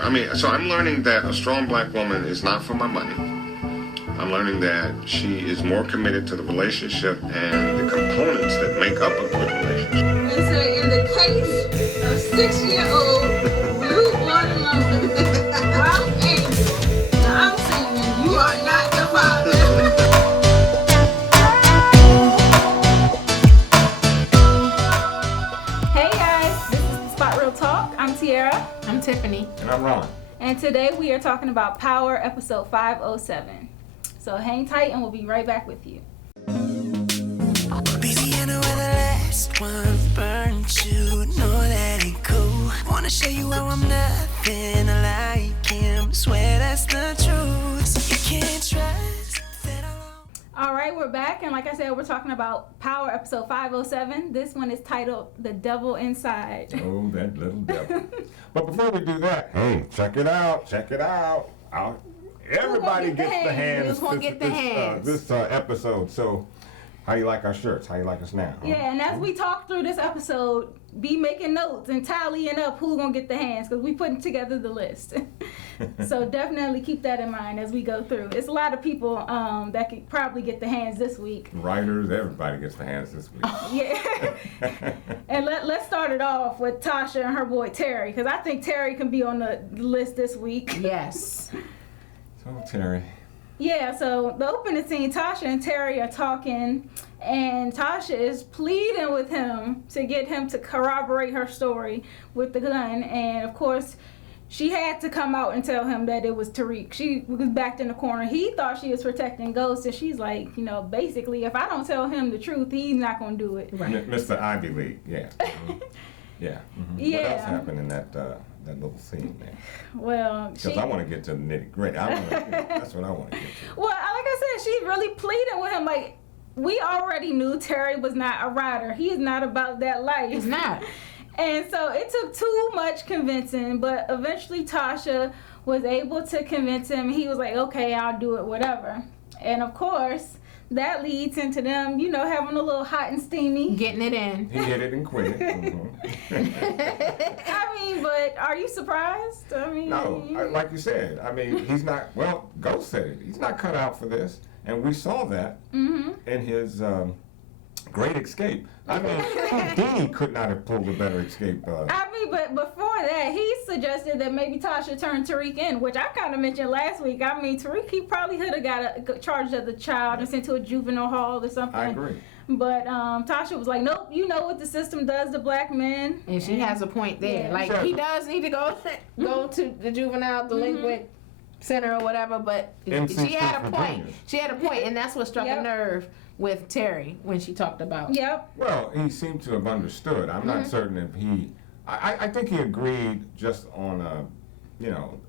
I mean, so I'm learning that a strong black woman is not for my money. I'm learning that she is more committed to the relationship and the components that make up a good relationship. And so in the case of 6-year-old Blue Watermelon, Ralph Angel, now I'm saying you are not the father. Hey guys, this is Spot Real Talk. I'm Tiara. I'm Tiffany. And I'm Ron. And today we are talking about Power episode 507. So hang tight and we'll be right back with you. Louisiana where the last one burnt you. Know that ain't cool. Wanna show you how I'm nothing like him. Swear that's the truth. So you can't trust that All right, we're back, and like I said, we're talking about Power episode 507. This one is titled The Devil Inside. Oh, that little devil. But before we do that, hey, check it out. Everybody gets the hands. Who's gonna get the hands? This episode. So, how you like our shirts? How you like us now? Huh? Yeah, and as we talk through this episode, be making notes and tallying up who's gonna get the hands, because we putting together the list. So definitely keep that in mind as we go through. It's a lot of people that could probably get the hands this week. Writers, everybody gets the hands this week. Yeah. And let's start it off with Tasha and her boy Terry, because I think Terry can be on the list this week. Yes. So, Terry. Yeah, so the opening scene, Tasha and Terry are talking, and Tasha is pleading with him to get him to corroborate her story with the gun, and of course, she had to come out and tell him that it was Tariq. She was backed in the corner. He thought she was protecting Ghost, and she's like, basically, if I don't tell him the truth, he's not going to do it. Right. Mr. Ivy League, yeah. Mm-hmm. Yeah. Mm-hmm. Yeah. What else happened in that little scene there? Well, because I want to get to the nitty gritty. That's what I want to get to. Well, like I said, she's really pleading with him. Like, we already knew Terry was not a rider. He is not about that life. He's not. And so it took too much convincing, but eventually Tasha was able to convince him. He was like, okay, I'll do it, whatever. And of course, that leads into them, having a little hot and steamy. Getting it in. He hit it and quit it. Mm-hmm. I mean, but are you surprised? I mean, no, like you said, he's not, Ghost said it. He's not cut out for this. And we saw that in his great escape. Houdini could not have pulled a better escape. But before that, he suggested that maybe Tasha turn Tariq in, which I kind of mentioned last week. Tariq, he probably could have got charged as a child and sent to a juvenile hall or something. I agree. But Tasha was like, nope, you know what the system does to black men. And she has a point there. Yeah. Like, he does need to go to the juvenile delinquent center or whatever, but she had a point. She had a point, and that's what struck a nerve with Terry when she talked about. Yep. Well, he seemed to have understood. I'm not certain if he. I think he agreed just on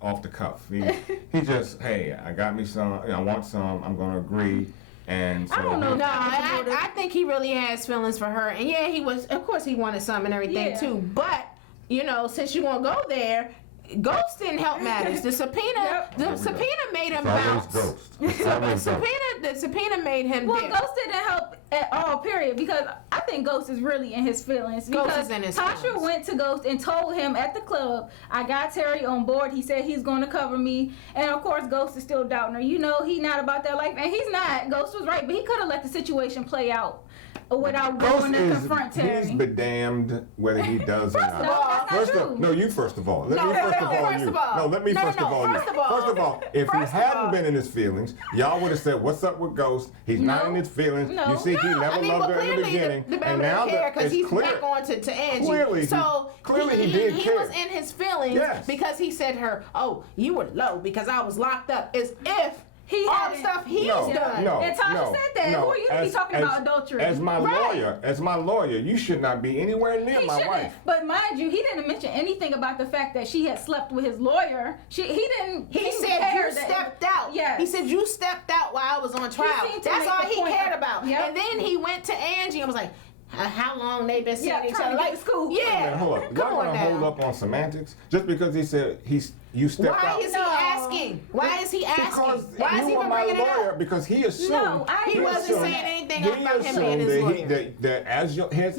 off the cuff. He just, hey, I got me some. I want some. I'm going to agree. And so I don't know. No, I think he really has feelings for her. And yeah, he was. Of course, he wanted some and everything too. But since you want to go there. Ghost didn't help matters. The subpoena, made him bounce. The subpoena made him. Well, Ghost didn't help at all. Period. Because I think Ghost is really in his feelings. Because Tasha went to Ghost and told him at the club, "I got Terry on board. He said he's going to cover me." And of course, Ghost is still doubting her. He's not about that life, and he's not. Ghost was right, but he could have let the situation play out without going to confront Terry. He's bedamned whether he does or not. First of all, you first of all. Let me first of all, if he hadn't been in his feelings, y'all would have said, "What's up with Ghost? He's not in his feelings. You see, he never loved her in the beginning." And now because he's back on to Angie. Clearly he did care. He was in his feelings because he said her, "Oh, you were low because I was locked up." As if all the stuff he's done. And Tasha said that. Who are you to be talking about adultery? As my lawyer, you should not be anywhere near my wife. But mind you, he didn't mention anything about the fact that she had slept with his lawyer. He didn't. He said you stepped out. Yes. He said you stepped out while I was on trial. That's all he cared about. Yep. And then he went to Angie and was like, how long they been seeing each other? Like school. Yeah. Hold up. Y'all gonna hold up on semantics just because he said you stepped out? Why is he asking? Why is he asking? Because why is he even bringing it up? Because he assumed he wasn't saying anything about him being his lawyer. That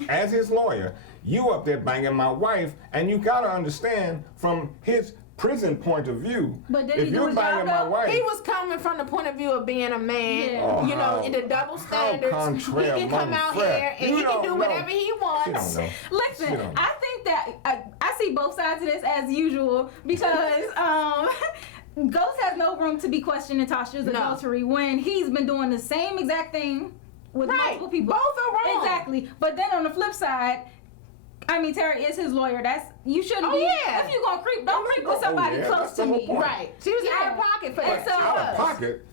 as his lawyer, you up there banging my wife, and you gotta understand from his prison point of view. But did if he do you're his banging job, my though? wife, He was coming from the point of view of being a man. Yeah. You know, the double standards. He can come out here and he can do whatever he She wants. don't know. Listen, don't. I think that I see both sides of this as usual because Ghost has no room to be questioning Tasha's adultery when he's been doing the same exact thing with multiple people. Both are wrong. Exactly. But then on the flip side, I mean, Terry is his lawyer. You shouldn't be. Yeah. If you're gonna creep, don't creep with somebody yeah, close that's to the whole me. point. Right. She was out of pocket for And that. so- Out of pocket.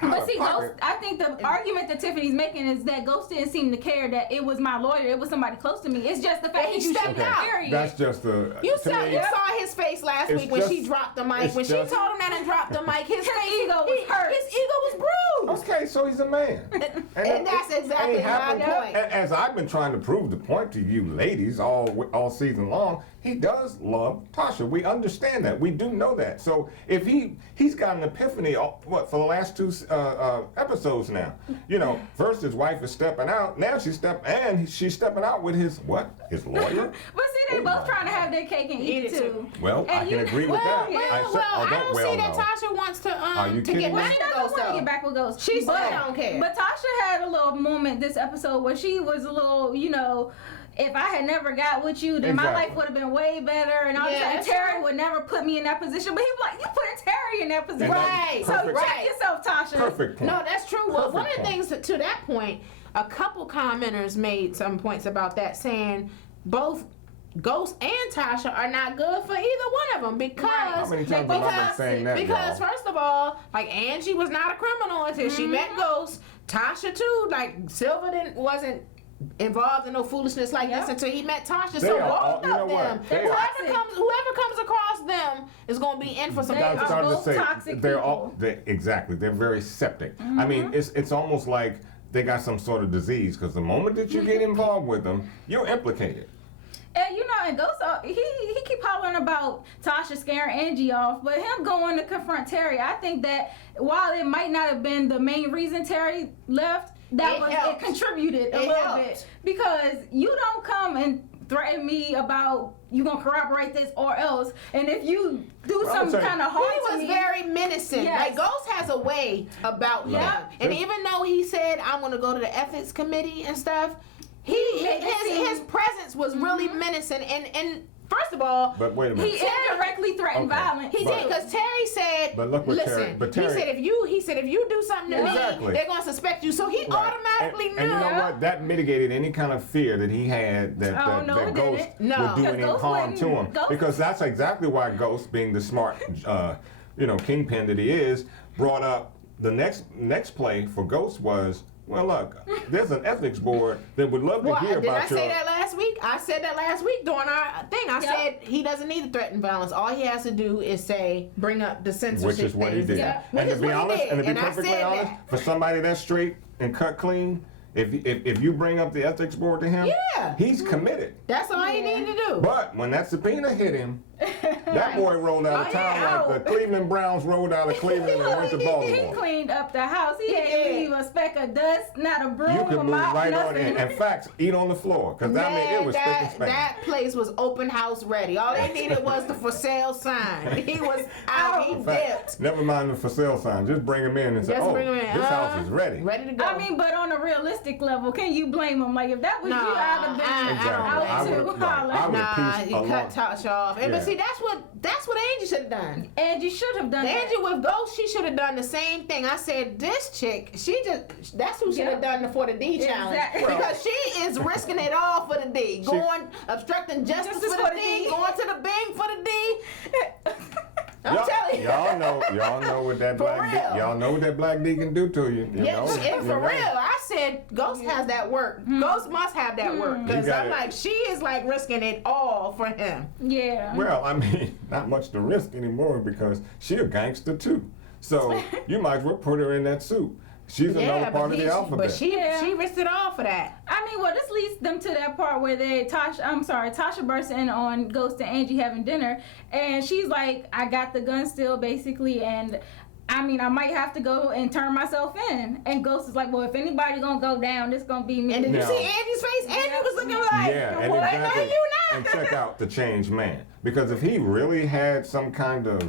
But see, Ghost, I think the argument that Tiffany's making is that Ghost didn't seem to care that it was my lawyer, it was somebody close to me. It's just the fact He that you stepped should out. period. That's just a. You to saw me, you saw his face last it's week when just- she dropped the mic. it's When she just- told him that and dropped the mic, his face, ego was hurt. His ego was bruised. Okay, so he's a man. And that's exactly and my happened- point. As I've been trying to prove the point to you ladies all season long, he does love Tasha. We understand that. We do know that. So if he's got an epiphany, for the last two episodes now. You know, first his wife is stepping out. Now she's stepping out with his what? His lawyer. But see, they both trying to have their cake and eat it too. Well, I And can you- agree with that. I don't see that no. Tasha wants to you to kidding get me? back She to doesn't Ghost. want to though. get back with Ghost. She said, "I don't care." But Tasha had a little moment this episode where she was a little, you know, if I had never got with you, then my Exactly. life would have been way better. And all Yeah, that. that's Terry true. would never put me in that position. But he was like, you put Terry in that position. Right. So Perfect. check yourself, Tasha. Perfect point. No, that's true. Well, Perfect one of the point. things to that point, a couple commenters made some points about that, saying both Ghost and Tasha are not good for either one of them because How many times have I been saying that, because y'all? first of all, like Angie was not a criminal until she met Ghost. Tasha too, like Silver wasn't involved in no foolishness like this until he met Tasha. They So are all- both you know of what? them, They are- whoever comes across them is going to be in for some. They I are started to both say toxic they're people. all exactly. They're very septic. I mean, it's almost like they got some sort of disease because the moment that you get involved with them, you're implicated. And you know, and Ghost, he keep hollering about Tasha scaring Angie off, but him going to confront Terry, I think that while it might not have been the main reason Terry left, it contributed a little bit because you don't come and threaten me about you gonna corroborate this or else, and if you do Well, something I'm saying- kind of hard He to was me, very menacing. Yes. Like Ghost has a way about him. Yeah. And even though he said I'm gonna go to the ethics committee and stuff, his presence was really menacing and first of all, But wait a he minute. indirectly threatened Okay. violence. he did because Terry said, But look what "Listen." Terry- but Terry- he said if you do something to Exactly. me, they're gonna suspect you. So he automatically and knew. you know what? That mitigated any kind of fear that he had that, Oh, no, that it Ghost didn't. No. would do Because any Ghost harm to him. wouldn't- Ghost- Because that's exactly why Ghost, being the smart, kingpin that he is, brought up the next play for Ghost was, well, look, there's an ethics board that would love to Well, hear did about I say that last week? I said that last week during our thing. I said he doesn't need to threaten violence. All he has to do is bring up the censorship which is what he things. did. Yeah. Which And to is be what he honest, did. and to be And I perfectly said honest, that. for somebody that's straight and cut clean, if you bring up the ethics board to him, Yeah. he's committed. That's all he needed to do. But when that subpoena hit him, that boy rolled out of Oh, town yeah. like the Cleveland Browns rolled out of Cleveland and went to He Baltimore. cleaned up the house. He He didn't did. leave a speck of dust, not a broom, You could a move mop, right on nothing. in. In fact, eat on the floor. Because I mean, it was thick and span. that place was open house ready. All they needed was the for sale sign. He was out. He In fact, dipped. never mind the for sale sign. Just bring him in and say, Just oh, bring him in. this house is ready. Ready to go. I mean, but on a realistic level, can you blame him? Like, if that was No, you, I'd have been Exactly. out I too. would've- right. I would've Holler. pieced he along. cut Tasha off. And, Yeah. But see, that's what Angie should have done. Angie should have done that. Angie with Ghost, she should have done the same thing. I said, this chick, that's who should have done it for the D challenge. Exactly. Because she is risking it all for the D. Obstructing justice for the D, going to the Bing for the D. I'm telling you. Y'all know what that For black real. y'all know what that black D can do to you. You Yeah, know? and You for know? real, I said Ghost has that work. Ghost must have that work. Because You got I'm it. like, she is like risking it all for him. Yeah. Well, I mean, not much to risk anymore because she a gangster too. So you might as well put her in that suit. She's another part of the alphabet. But she risked it all for that. I mean, well, this leads them to that part where Tasha bursts in on Ghost and Angie having dinner, and she's like, I got the gun still, basically, and I mean, I might have to go and turn myself in. And Ghost is like, well, if anybody gonna go down, it's gonna be me. And did you see Angie's face? Angie was looking like, and what? exactly. No, you not. And check out the changed man. Because if he really had some kind of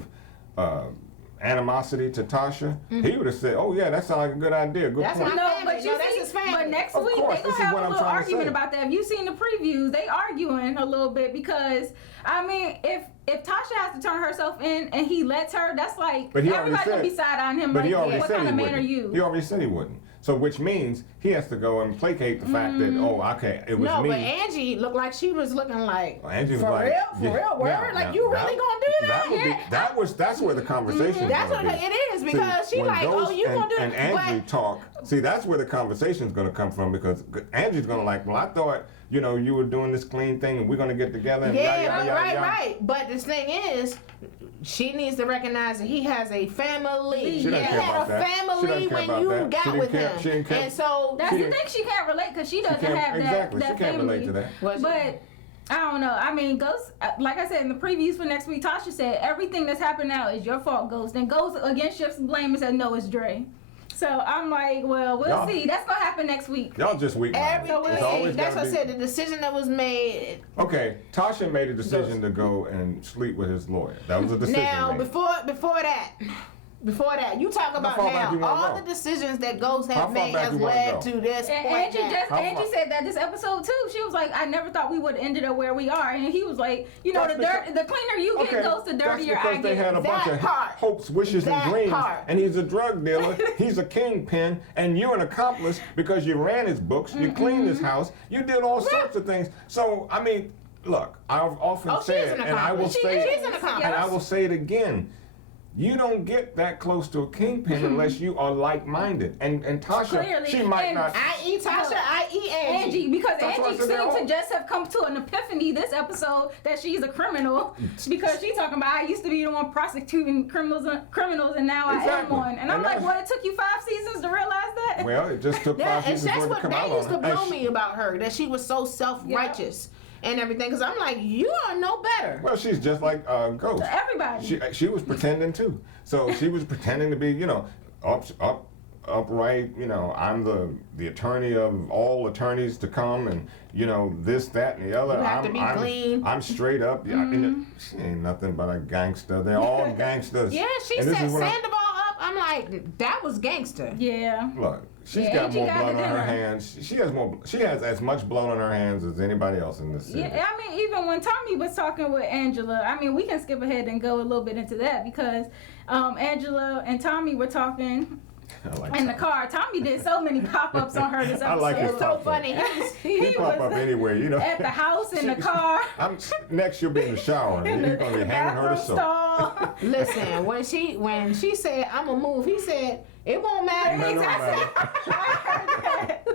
animosity to Tasha, he would have said, oh yeah, that sounds like a good idea. Good That's point. my No, family. but you that's see, his family. but next Of week course, they're this gonna is have what a I'm little trying to argument say. about that. Have you seen the previews? They arguing a little bit because I mean, if Tasha has to turn herself in and he lets her, that's like But he already everybody gonna said- be side on him. But Like, he already what said kind he of man are wouldn't. you? He already said he wouldn't. So which means he has to go and placate the fact that, oh, okay, it was No, me. but Angie looked like she was looking like, Angie was for like, real, word? yeah, like, yeah, you really gonna do that? That would be, that's where the conversation That's gonna what be. it is, because See, she when like, Ghost oh, you gonna do and that? Angie talk. See, that's where the conversation's gonna come from, because Angie's gonna like, well, I thought, you know, you were doing this clean thing and we're gonna get together and Yeah, yada, yada, yada. right. But this thing is, she needs to recognize that he has a family. She He doesn't care had about a that. She family doesn't care when about you that. She got didn't with care. him. She didn't care. And so That's She the didn't- thing, she can't relate because she doesn't can't- have exactly. that She can't family. relate to that. But I don't know. I mean, Ghost, like I said in the previews for next week, Tasha said everything that's happened now is your fault, Ghost. And Ghost again shifts the blame and said no, it's Dre. So I'm like, well, we'll Y'all- see. That's gonna happen next week. Y'all just weak minded. everything. That's what I said. The decision that was made. Okay, Tasha made a decision to go and sleep with his lawyer. That was a decision Now, made. before that, you talk about far back now you wanna all go? the decisions that Ghost How have far made back has you wanna led go? to this And point. Angie said that this episode too. She was like, I never thought we would have ended up where we are. And he was like, you know, That's the cleaner you get, Ghost, the dirtier that's I because they had a get. bunch That of part. hopes, wishes, and That dreams. part. And he's a drug dealer. He's a kingpin, and you're an accomplice because you ran his books, you cleaned his house, you did all sorts of things. So I mean, look, I've often Oh, she's said, an and I will accomplice. say, She's an accomplice. and I will say it again. You don't get that close to a kingpin unless you are like-minded. And Tasha, Clearly. she might And not. I.e. Tasha, I.e. Angie. Because That's why I Angie said they're seemed all- to just have come to an epiphany this episode that she's a criminal because she's talking about I used to be the one prosecuting criminals and now I am Exactly. one. And I'm And like, that's- what? It took you 5 seasons to realize that? Well, it just took 5 And seasons that's for it to what come out that used to on her. blow And me about her, that she was so self-righteous and everything. Because I'm like, you are no better. Well, she's just like Ghost. Everybody. She was pretending too. So she was pretending to be, you know, upright. You know, I'm the attorney of all attorneys to come, and you know this, that, and the other. You have to be clean. I'm straight up. Yeah, she ain't nothing but a gangster. They're all gangsters. Yeah, she And said this is what Sandoval up. I'm like, that was gangster. Yeah. Look, she's Yeah, got Angie more got blood the on her dinner. hands. She has more. She has as much blood on her hands as anybody else in this series. Yeah, I mean, even when Tommy was talking with Angela, I mean, we can skip ahead and go a little bit into that because Angela and Tommy were talking I like in the Tommy. car. Tommy did so many pop-ups on her this episode. I like his It's so pop-up. funny. He pop up anywhere, you know. At the house, in the car, Next, you'll be in the shower. in You're the, gonna be in the hanging her to bathroom soap. stall. Listen, when she said, I'm going to move, he said, it won't matter. No, it don't matter. I heard that.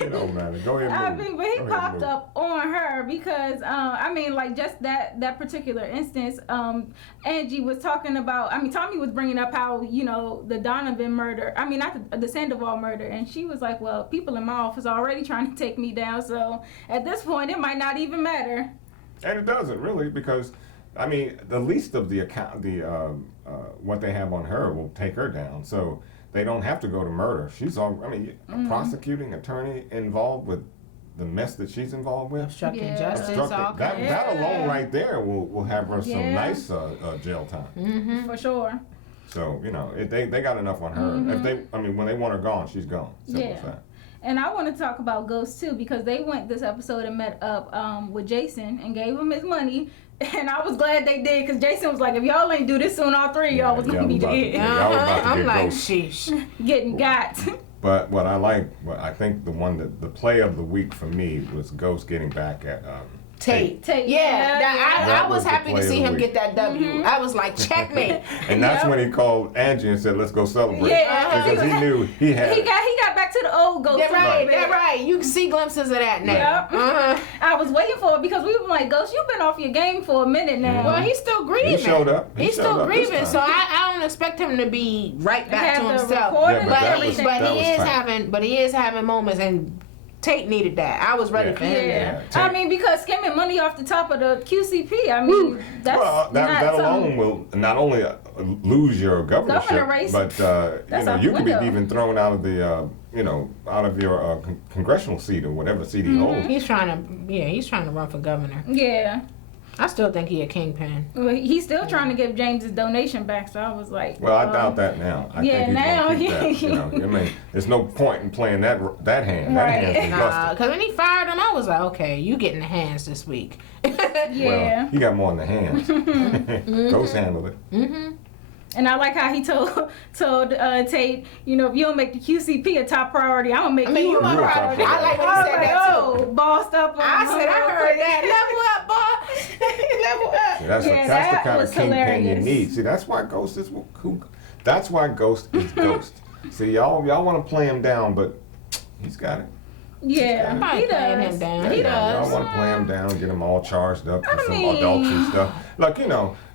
It don't matter. Go ahead and I move. mean, but he Go ahead and popped move. up on her because, I mean, like just that particular instance, Angie was talking about, I mean, Tommy was bringing up how, you know, the Donovan murder, I mean, not the Sandoval murder, and she was like, well, people in my office are already trying to take me down, so at this point, it might not even matter. And it doesn't really, because I mean, the least of the what they have on her will take her down. So they don't have to go to murder. She's all. I mean, a prosecuting attorney involved with the mess that she's involved with. Obstructing Yeah. justice, all Obstructing. That kinds. that alone right there will have her some Yeah. nice jail time. For sure. So you know, they got enough on her. If they, I mean, when they want her gone, she's gone. Simple as that. And I want to talk about Ghost too because they went this episode and met up with Jason and gave him his money. And I was glad they did because Jason was like, if y'all ain't do this soon, all three of y'all was going to be dead. Y'all was about to I'm get like, Ghost. sheesh. Getting got. But what I like, I think the one that the play of the week for me was Ghost getting back at Tate. Tate. Yeah, I That was was the happy to play of see the him week. get that W. I was like, checkmate. And that's when he called Angie and said, "Let's go celebrate." Yeah, because he knew he had. He got back to the old Ghost. That's a little right, bit. that's right. You can see glimpses of that now. Yep. Uh-huh. I was waiting for it because we were like, Ghost, you've been off your game for a minute now. Well, he's still grieving. He showed up. He He's showed still up this grieving, time. so I don't expect him to be right back Have to the himself. recording Yeah, but that But was- he that was is tight. having moments, and Tate needed that. I was ready for him. Yeah. Yeah. I mean, because skimming money off the top of the QCP, I mean, that's that alone will not only lose your governorship, Governor race. but out you the could be window. even thrown out of the out of your congressional seat or whatever seat he holds. He's trying to run for governor. Yeah. I still think he a kingpin. Well, he's still trying to give James his donation back, so I was like, Well, I doubt that now. I yeah, think he's now, gonna keep that, yeah. I mean, there's no point in playing that hand. That Right. hand's been Nah, busted. because when he fired him, I was like, okay, you getting the hands this week. yeah. Well, he got more in the hands. Ghost handled it. And I like how he told Tate, you know, if you don't make the QCP a top priority, I'm gonna make you you a a top priority. I like when he said that too. Bossed up. On I said, I him. heard that. Level up, boy. Level up. See, that's Yeah, the that kind was of kingpin you hilarious. need. See, that's why Ghost is who. That's why Ghost is Ghost. See, y'all want to play him down, but he's got it. Yeah, Somebody he playing does. him down. He He Y'all does. want to play him down, get him all charged up for I some mean- adultery stuff.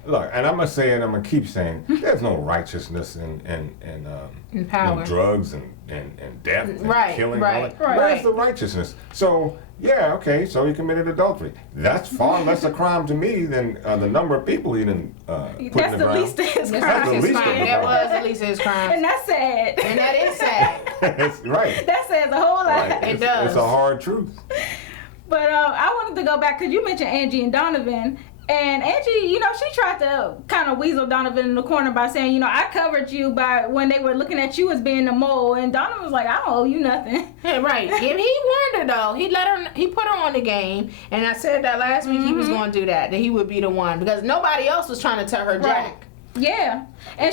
Look, and I'm gonna say it. I'm gonna keep saying, there's no righteousness in power. drugs and death and Right, killing. right, and all that. right. Where's the righteousness? So yeah, okay. So he committed adultery. That's far less a crime to me than the number of people he didn't put in That's the the ground. least of his That's crime. the his least of crime. his That crime. was at least his crime. And that's sad. And that is sad. It's right. That says a whole lot. Right. It It's does. a hard truth. But I wanted to go back because you mentioned Angie and Donovan. And Angie, you know, she tried to kind of weasel Donovan in the corner by saying, you know, I covered you by when they were looking at you as being the mole. And Donovan was like, I don't owe you nothing. Yeah, right. And he warned her though. He put her on the game. And I said that last week he was going to do that he would be the one because nobody else was trying to tell her Jack. Yeah. And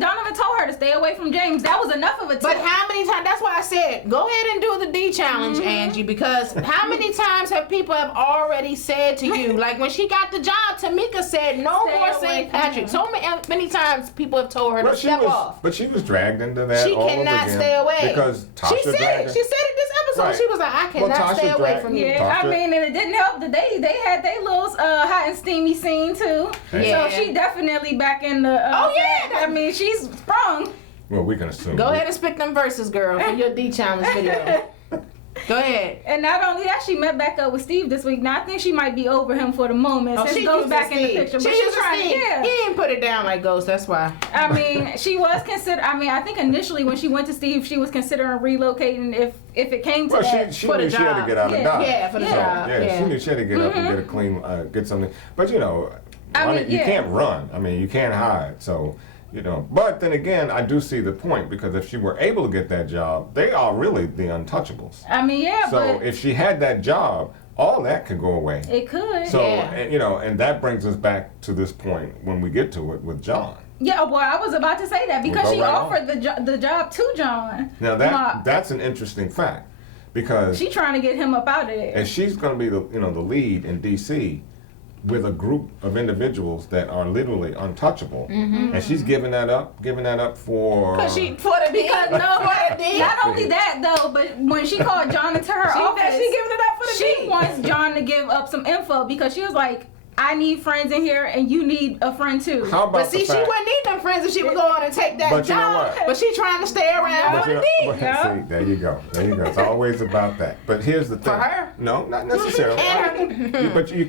Donovan told her to stay away from James. That was enough of a tip. But how many times? That's why I said go ahead and do the D challenge, Angie. Because how many times have people have already said to you, like when she got the job, Tamika said no Stay more away St. from Patrick. him. So many times people have told her to step off. But she was dragged into that. She all over cannot again stay away. because Tasha She said dragged it. her. She said it this episode. Right. She was like, I Well, cannot Tasha stay away dragged- from you. Yeah, I Tasha- mean, and it didn't help that they had their little hot and steamy scene too. Yeah. So she definitely back in the. Oh, yeah. I mean, she's sprung. Well, we can assume. Go ahead and spit them verses, girl, for your D challenge video. Go ahead. And not only that, she met back up with Steve this week. Now I think she might be over him for the moment. Oh, since she goes used back to in the Steve. picture. She But she's used to trying. Steve. Yeah. He didn't put it down like Ghost. That's why. I mean, she was consider. I mean, I think initially when she went to Steve, she was considering relocating if it came to Well, that. she For the knew she had to job. get out of Yeah. Dodge. Yeah, for the So, job. Yeah, Yeah. she knew she had to get up and get a clean, get something. But I mean, you yeah. can't run. I mean, you can't hide. So, But then again, I do see the point because if she were able to get that job, they are really the untouchables. I mean, yeah, So but if she had that job, all that could go away. it could. So, Yeah. and that brings us back to this point when we get to it with John. Yeah, well, I was about to say that because go she right offered the job to John. Now Mark. that's an interesting fact because She trying to get him up out of there. and she's going to be the lead in DC with a group of individuals that are literally untouchable, and she's giving that up for Because for the D. Because not only that though, but when she called John into her office, She giving it up for the she D. wants John to give up some info because she was like, I need friends in here and you need a friend too. How about But see, the she fact, wouldn't need them friends if she would go on and take that But you know job. what? But she trying to stay around but for you the know- D. but Yeah. see, there you go. It's always about that. But here's the thing. For her? No, not necessarily. And But you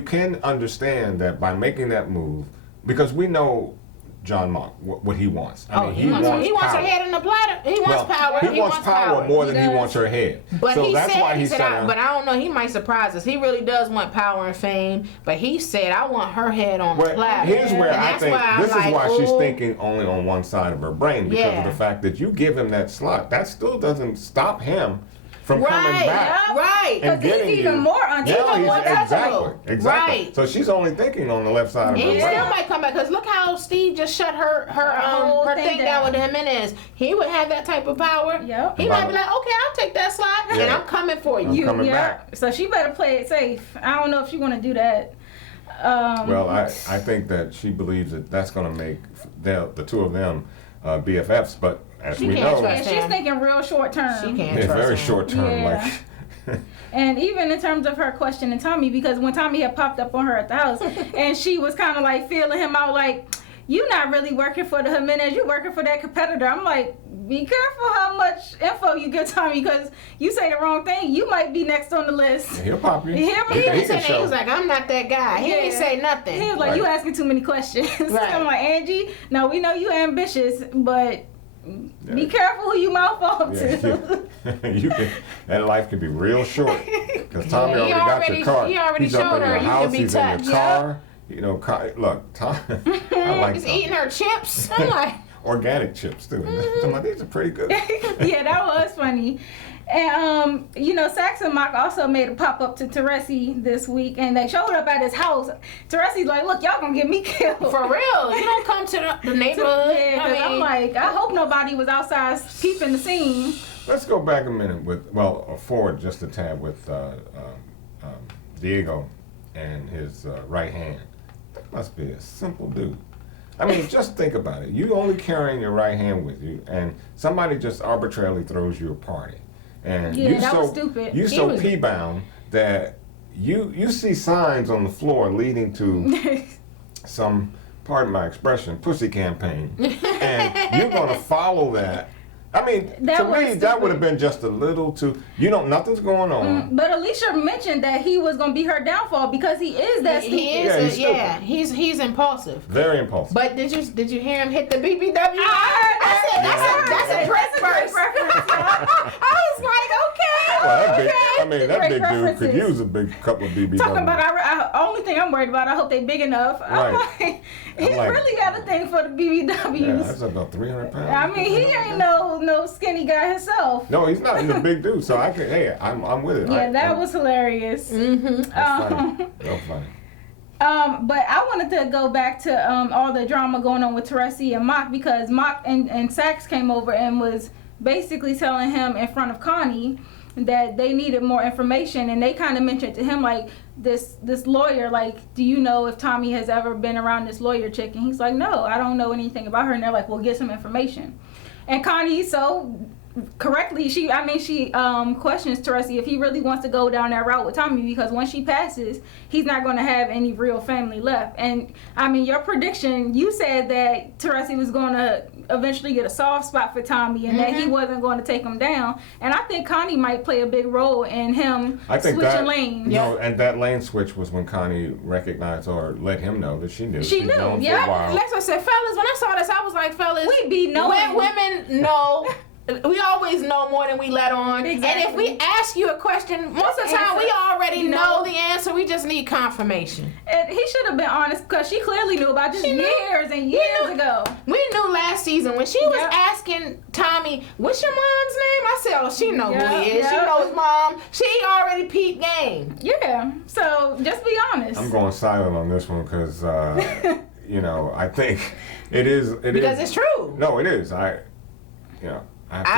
can understand that by making that move, because we know John Mark what he wants. I mean, He wants her power. head in the platter. He wants power. He wants power more than he does. wants her head. But so he that's said, why he he said, said, but I don't know, he might surprise us. He really does want power and fame, but he said, I want her head on the well, platter. here's where And I that's think why I'm this is like, why she's ooh. thinking only on one side of her brain because Yeah. of the fact that you give him that slot. That still doesn't stop him from coming Right, back. right. and Because he's getting even you. more untouchable. Yeah, Even more exactly. touchable. Exactly. Right. So she's only thinking on the left side of her And he brain. still might come back because look how Steve just shut her whole thing down with Jimenez. He would have that type of power. Yep. He might be like, okay, I'll take that slot and Yeah. I'm coming for I'm you. coming yeah. back. So she better play it safe. I don't know if she want to do that. Well, I think that she believes that that's going to make the two of them BFFs, but as She we can't know, Yeah, trust she's him. thinking real short term. She can't it's trust very him. short term. Yeah. Like, And even in terms of her questioning Tommy, because when Tommy had popped up on her at the house, and she was kind of like feeling him out, like, you not really working for the Jimenez, you working for that competitor. I'm like, be careful how much info you give Tommy, because you say the wrong thing, you might be next on the list. He'll pop you. He was like, I'm not that guy. He didn't say nothing. He was like, you asking too many questions. Right. I'm like, Angie, no, we know you ambitious, but be careful who you mouth off to. That life can be real short. Because Tommy already got your car. He already He's showed up in her your you house. can be He's touched. in your car. You know, look, Tom. I like He's Tom. eating her chips. I'm like, organic chips too. I'm like, these are pretty good. Yeah, that was funny. And you know, Sax and Mock also made a pop up to Teresi this week, and they showed up at his house. Teresi's like, "Look, y'all gonna get me killed for real. You don't come to the neighborhood." Yeah, I'm like, I hope nobody was outside peeping the scene. Let's go back a minute forward just a tad with Diego and his right hand. That must be a simple dude. I mean, just think about it. You only carrying your right hand with you, and somebody just arbitrarily throws you a party. And was stupid. You so pea-bound that you see signs on the floor leading to some, pardon my expression, pussy campaign. And you're going to follow that. I mean, to me, that would have been just a little too, nothing's going on. But Alicia mentioned that he was going to be her downfall because he is that stupid. He's impulsive. Very impulsive. But did you hear him hit the BBW? That's a preference. I was like, okay. Well, that big dude could use a couple of BBWs. Talking about, only thing I'm worried about, I hope they big enough. Right. He really got a thing for the BBWs. Yeah, that's about 300 pounds. I mean, he ain't no skinny guy himself. No, he's not. He's a big dude, so I'm with it. Yeah, that was hilarious. Mm-hmm. That's funny. Real funny. But I wanted to go back to all the drama going on with Teresi and Mock, because Mock and Sax came over and was basically telling him in front of Connie that they needed more information, and they kind of mentioned to him like this lawyer, like, do you know if Tommy has ever been around this lawyer chick? And he's like, no, I don't know anything about her. And they're like, well, get some information. And Connie, so correctly, she questions Teresi if he really wants to go down that route with Tommy, because once she passes, he's not going to have any real family left. And I mean, your prediction, you said that Teresi was going to eventually get a soft spot for Tommy, and that he wasn't going to take him down. And I think Connie might play a big role in him switching lanes. No, and that lane switch was when Connie recognized or let him know that she knew. She knew, yeah. Alexa said, fellas, when I saw this, I was like, fellas, we be knowing. Women know. We always know more than we let on. Exactly. And if we ask you a question, most of the time we already know the answer. We just need confirmation. And he should have been honest, because she clearly knew about just years and years ago. We knew last season when she was asking Tommy, what's your mom's name? I said, oh, she knows who he is. She knows mom. She already peeped game. Yeah. So just be honest. I'm going silent on this one because, I think it is. Because it's true. No, it is. I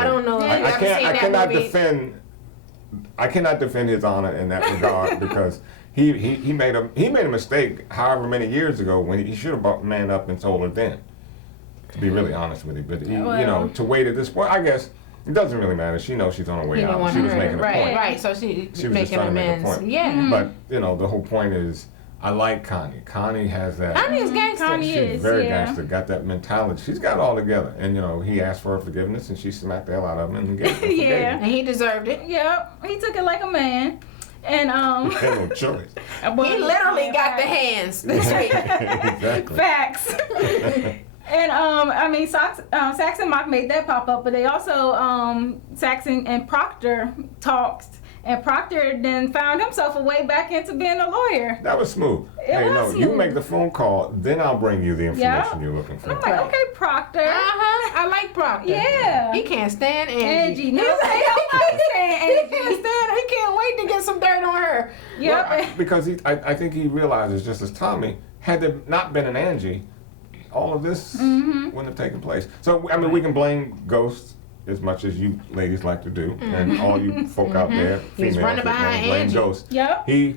don't know. I cannot defend his honor in that regard because he made a mistake however many years ago when he should have manned up and told her then. To be really honest with you, but to wait at this point, I guess it doesn't really matter. She knows she's on her way out. She was making a point. Right. So she was making amends. Make a point. Yeah. But the whole point is, I like Connie. Connie has that. Connie is gangster. She's very gangster. Got that mentality. She's got it all together. And he asked for her forgiveness, and she smacked the hell out of him and gave him yeah. And he deserved it. Yep. He took it like a man. And he had no choice. He literally got the hands this week. Exactly. Facts. And Sax and Mock made that pop up, but they also Saxon and Proctor talked. And Proctor then found himself a way back into being a lawyer. That was smooth. You make the phone call, then I'll bring you the information you're looking for. I'm like, okay, Proctor. I like Proctor. Yeah. He can't stand Angie. No, nobody stand Angie. He can't stand her. He can't wait to get some dirt on her. Yep. Well, because I think he realizes, just as Tommy, had there not been an Angie, all of this wouldn't have taken place. So, we can blame ghosts as much as you ladies like to do, and all you folk out there, females, He's running behind blame Angie. ghosts. Yep. He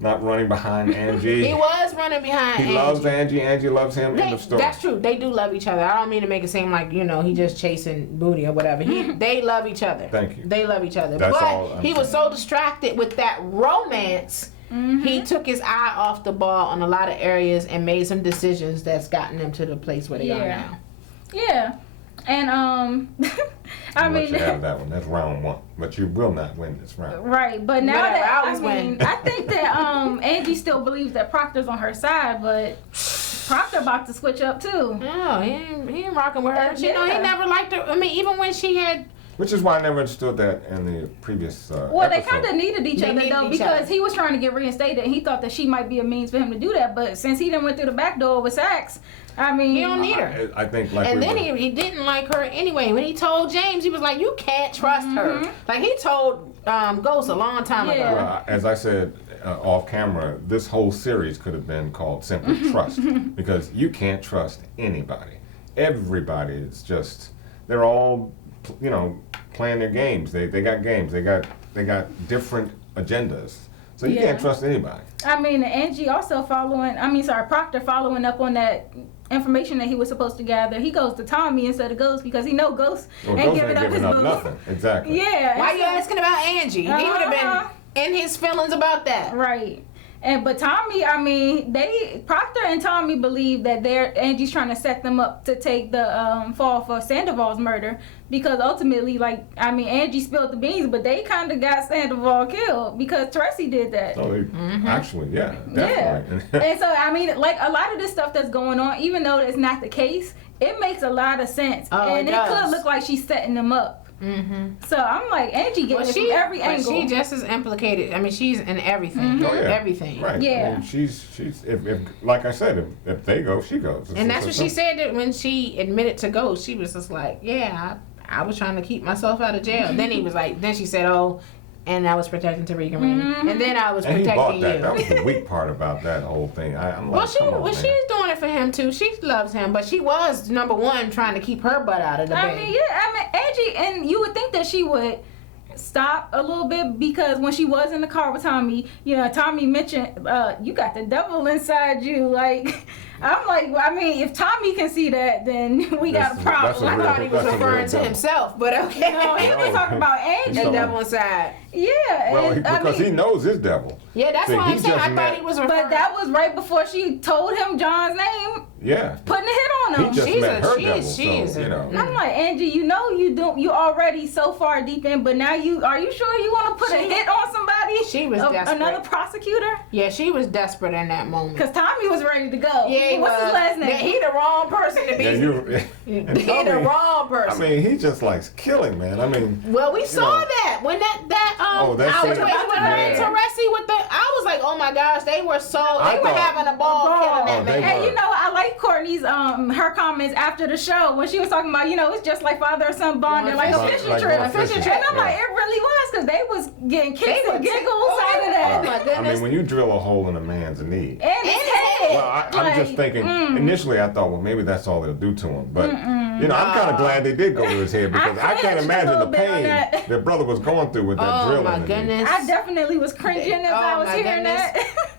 not running behind Angie. He was running behind Angie. He loves Angie. Angie loves him. End of story. That's true. They do love each other. I don't mean to make it seem like he just chasing booty or whatever. They love each other. Thank you. They love each other. That's but all I'm he was so distracted with that romance he took his eye off the ball on a lot of areas and made some decisions that's gotten them to the place where they are now. Yeah. And I I'll mean, let you have that one. That's round 1, but you will not win this round. right? But now Whatever, that I always win. I think that Angie still believes that Proctor's on her side, but Proctor about to switch up too. No, he ain't rocking with her. You know, he never liked her. I mean, even when she had. Which is why I never understood that in the previous Well, they episode. kind of needed each other though, because he was trying to get reinstated, and he thought that she might be a means for him to do that. But since he done went through the back door with Saxe, I mean, He don't need her. I think like. And then he didn't like her anyway. When he told James, he was like, "You can't trust her." Like he told Ghost a long time ago. As I said off camera, this whole series could have been called simply Trust, because you can't trust anybody. Everybody is just, they're all, you know, playing their games. They got games. They got different agendas. So you can't trust anybody. I mean, Angie also Proctor following up on that information that he was supposed to gather. He goes to Tommy instead of Ghost because he know Ghost ain't giving up his boo. Nothing. Exactly. Yeah. Why you asking about Angie? He would have been in his feelings about that. Right. But Tommy, I mean, Proctor and Tommy believe that Angie's trying to set them up to take the fall for Sandoval's murder, because ultimately, Angie spilled the beans, but they kind of got Sandoval killed because Tracy did that. So actually, yeah, definitely. Yeah. And so, I mean, like a lot of this stuff that's going on, even though it's not the case, it makes a lot of sense. And it could look like she's setting them up. So I'm like, Angie getting it from every angle. She just as implicated. I mean, she's in everything. Oh, yeah. Everything. Right. Yeah. I mean, she's if like I said, if they go, she goes. And that's what she said that when she admitted to Ghost. She was just like, yeah, I was trying to keep myself out of jail. Then he was like, then she said, oh, and I was protecting Tariq and Raina. And then I was protecting he bought you. that. That was the weak part about that whole thing. I'm like, she's doing it for him too. She loves him, but she was number one trying to keep her butt out of the bed. Angie, and you would think that she would stop a little bit, because when she was in the car with Tommy, you know, Tommy mentioned, you got the devil inside you. Like, I'm like, I mean, if Tommy can see that, then we got a problem. I thought he was referring to himself, but okay. No, he was talking about Angie. The devil inside. Yeah. Well, because he knows his devil. Yeah, that's what I'm saying. I thought he was referring. But that was right before she told him John's name. Yeah. Putting a hit on him. He just met her devil, so, you know. I'm like, Angie, you know you already so far deep in, but now are you sure you want to put a hit on somebody? She was desperate. Another prosecutor? Yeah, she was desperate in that moment. Because Tommy was ready to go. Yeah, What's his last name? He the wrong person to be. He the wrong person. I mean, he just likes killing, man. I mean. Well, we saw that when that I was with her and Teresi with the. I was like, oh my gosh, they were having a ball killing that man. And you know, I like Courtney's her comments after the show when she was talking about, you know, it's just like father or son bonding, like a fishing trip. And I'm like, it really was, because they was getting kicks and giggles out of that. Oh my goodness. I mean, when you drill a hole in a man's knee. And his head. Well, I'm just thinking, initially I thought, well, maybe that's all they'll do to him. But, you know, I'm kind of glad they did go to his head, because I can't imagine the pain that brother was going through with that drill. Oh, my goodness. I definitely was cringing as I was hearing that.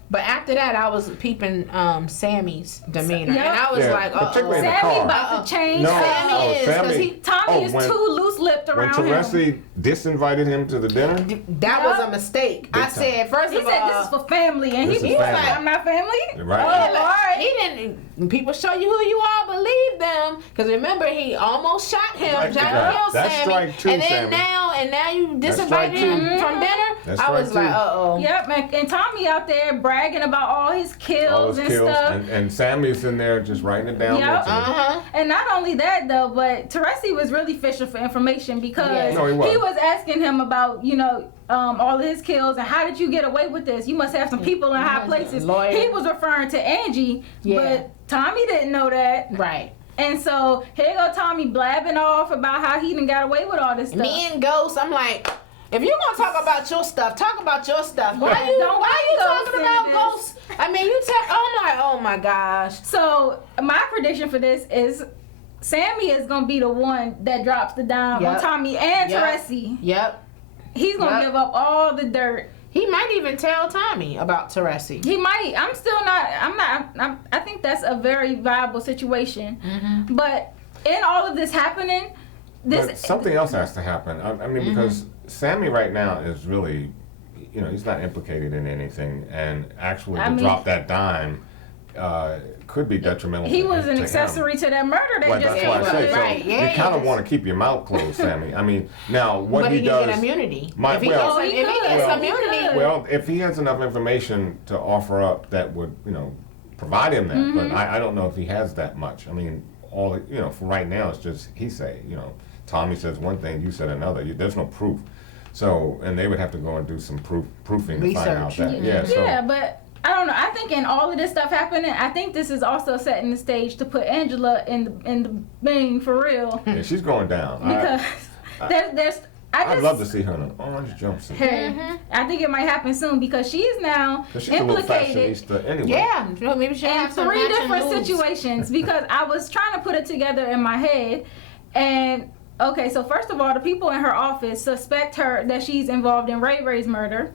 But after that, I was peeping Sammy's demeanor, and I was like, Sammy about to change. Sammy is, because Tommy is too loose-lipped around him. When Teresi disinvited him to the dinner? That was a mistake. I said, first of all, he said this is for family, and he was like, I'm not family? Right. Oh, all right. He didn't, when people show you who you are, believe them. Because remember, he almost shot him, trying to kill Sammy. And then now you disinvited him from dinner. I was like, uh-oh. Yep, and Tommy out there bragging about all his kills and stuff. And Sammy's in there just writing it down. Yep. And not only that, though, but Teresi was really fishing for information, because he was asking him about, you know, all of his kills, and how did you get away with this? You must have some people in high places. He was referring to Angie, but Tommy didn't know that. Right. And so here go Tommy blabbing off about how he done got away with all this stuff. Me and Ghost, I'm like, if you're gonna talk about your stuff, talk about your stuff. Why you talking about Ghost? I mean, oh my gosh. So my prediction for this is Sammy is gonna be the one that drops the dime on Tommy and Teresi. Yep. He's gonna give up all the dirt. He might even tell Tommy about Teresi. He might. I think that's a very viable situation. But in all of this happening, but something else has to happen. I mean, because Sammy right now is really, he's not implicated in anything, and actually to drop that dime could be detrimental. He was an accessory to that murder they just that's why I say. Right. So you kind of want to keep your mouth closed, Sammy. I mean, now what but he does. Get immunity. If he gets immunity. Well, if he has enough information to offer up that would, provide him that, but I don't know if he has that much. I mean, for right now, it's just he say. Tommy says one thing, you said another. There's no proof. So, and they would have to go and do some proofing to find out that. Yeah, but I don't know. I think in all of this stuff happening, I think this is also setting the stage to put Angela in the thing for real. Yeah, she's going down. Because I'd love to see her in an orange jumpsuit. Hey, I think it might happen soon because she's now implicated. Anyway. Yeah, maybe she have some three different situations because I was trying to put it together in my head, and okay, so first of all, the people in her office suspect her that she's involved in Ray Ray's murder.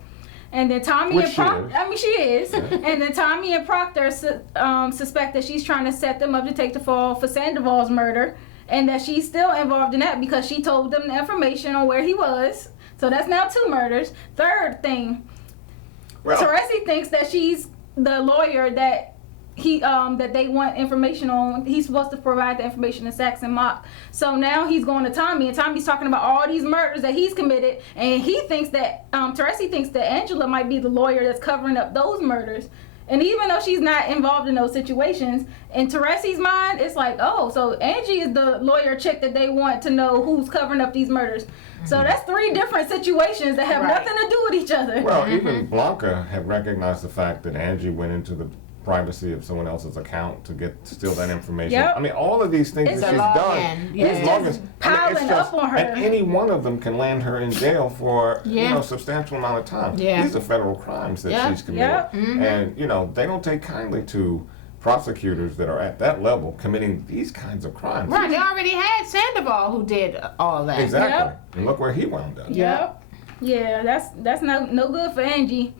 And then Tommy and Proctor, she is. And then Tommy and Proctor suspect that she's trying to set them up to take the fall for Sandoval's murder. And that she's still involved in that because she told them the information on where he was. So that's now 2 murders. Third thing, Teresi thinks that she's the lawyer that that they want information on. He's supposed to provide the information to Sax and Mock. So now he's going to Tommy, and Tommy's talking about all these murders that he's committed, and he thinks that Teresi thinks that Angela might be the lawyer that's covering up those murders. And even though she's not involved in those situations, in Teresi's mind, it's like, oh, so Angie is the lawyer chick that they want to know who's covering up these murders. So that's 3 different situations that have nothing to do with each other. Well, even Blanca had recognized the fact that Angie went into the privacy of someone else's account to steal that information. Yep. I mean, all of these things that she's done, it's piling up on her. And any one of them can land her in jail for a substantial amount of time. Yeah. These are federal crimes that she's committed, and they don't take kindly to prosecutors that are at that level committing these kinds of crimes. Right, they already had Sandoval who did all that. Exactly, and look where he wound up. Yep. Yeah, that's no good for Angie.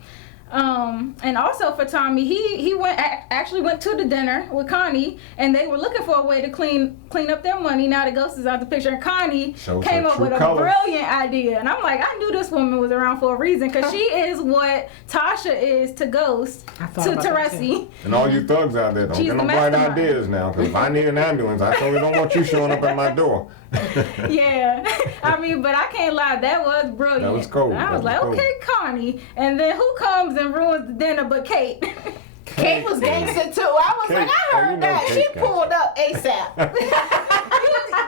And also for Tommy, he actually went to the dinner with Connie, and they were looking for a way to clean up their money. Now the ghost is out the picture, and Connie came up with a brilliant idea. And I'm like, I knew this woman was around for a reason, because she is what Tasha is to Ghost, to Teresi. And all you thugs out there, don't get no bright ideas now, because if I need an ambulance, I certainly don't want you showing up at my door. Yeah, I mean, but I can't lie, that was brilliant. That was cool. I was like, okay, Connie. And then who comes and ruins the dinner but Kate? Kate was gangster too. I was like, I heard that. She pulled up ASAP.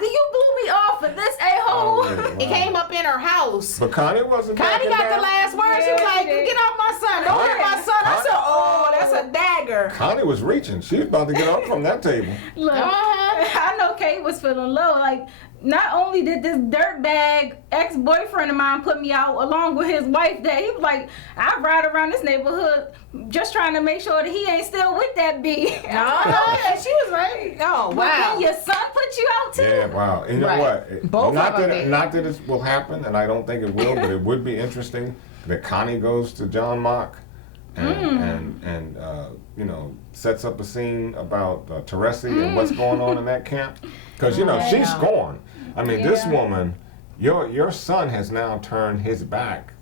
You blew me off for this a-hole. It came up in her house. But Connie wasn't. Connie got the last word. She was like, get off my son. Don't hurt my son. I said, oh, that's a dagger. Connie was reaching. She was about to get up from that table. Look, I know Kate was feeling low. Like, not only did this dirtbag ex-boyfriend of mine put me out along with his wife, that he was like, I ride around this neighborhood just trying to make sure that he ain't still with that B. And she was right. Oh, wow. And your son put you out too? Yeah, wow. And you know what? Both not of them. Not that it will happen, and I don't think it will, but it would be interesting that Connie goes to John Mock and sets up a scene about Teresi and what's going on in that camp. Because, she's scorned. I mean, this woman, your son has now turned his back.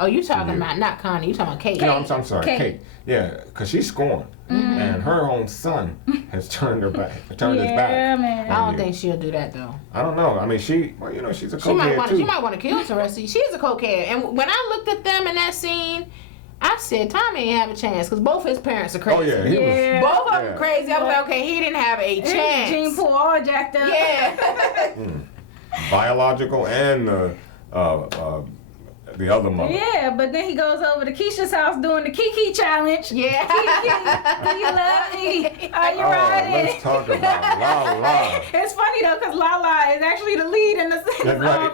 Oh, you talking about not Connie? You talking about Kate? No, I'm sorry, Kate. Yeah, because she's scorned, and her own son has turned his back. Yeah, man. I don't think she'll do that though. I don't know. I mean, she's a cokehead too. She might want to kill Teresi. She's a cokehead, and when I looked at them in that scene, I said Tommy ain't have a chance because both his parents are crazy. Oh yeah, both of them crazy. I was like, okay, he didn't have a chance. Gene pool all jacked up. Yeah. Biological and the other mother. Yeah, but then he goes over to Keisha's house doing the Kiki challenge. Yeah. Kiki, do you love me? Are you riding? Let's talk about Lala. It's funny though, because Lala is actually the lead in the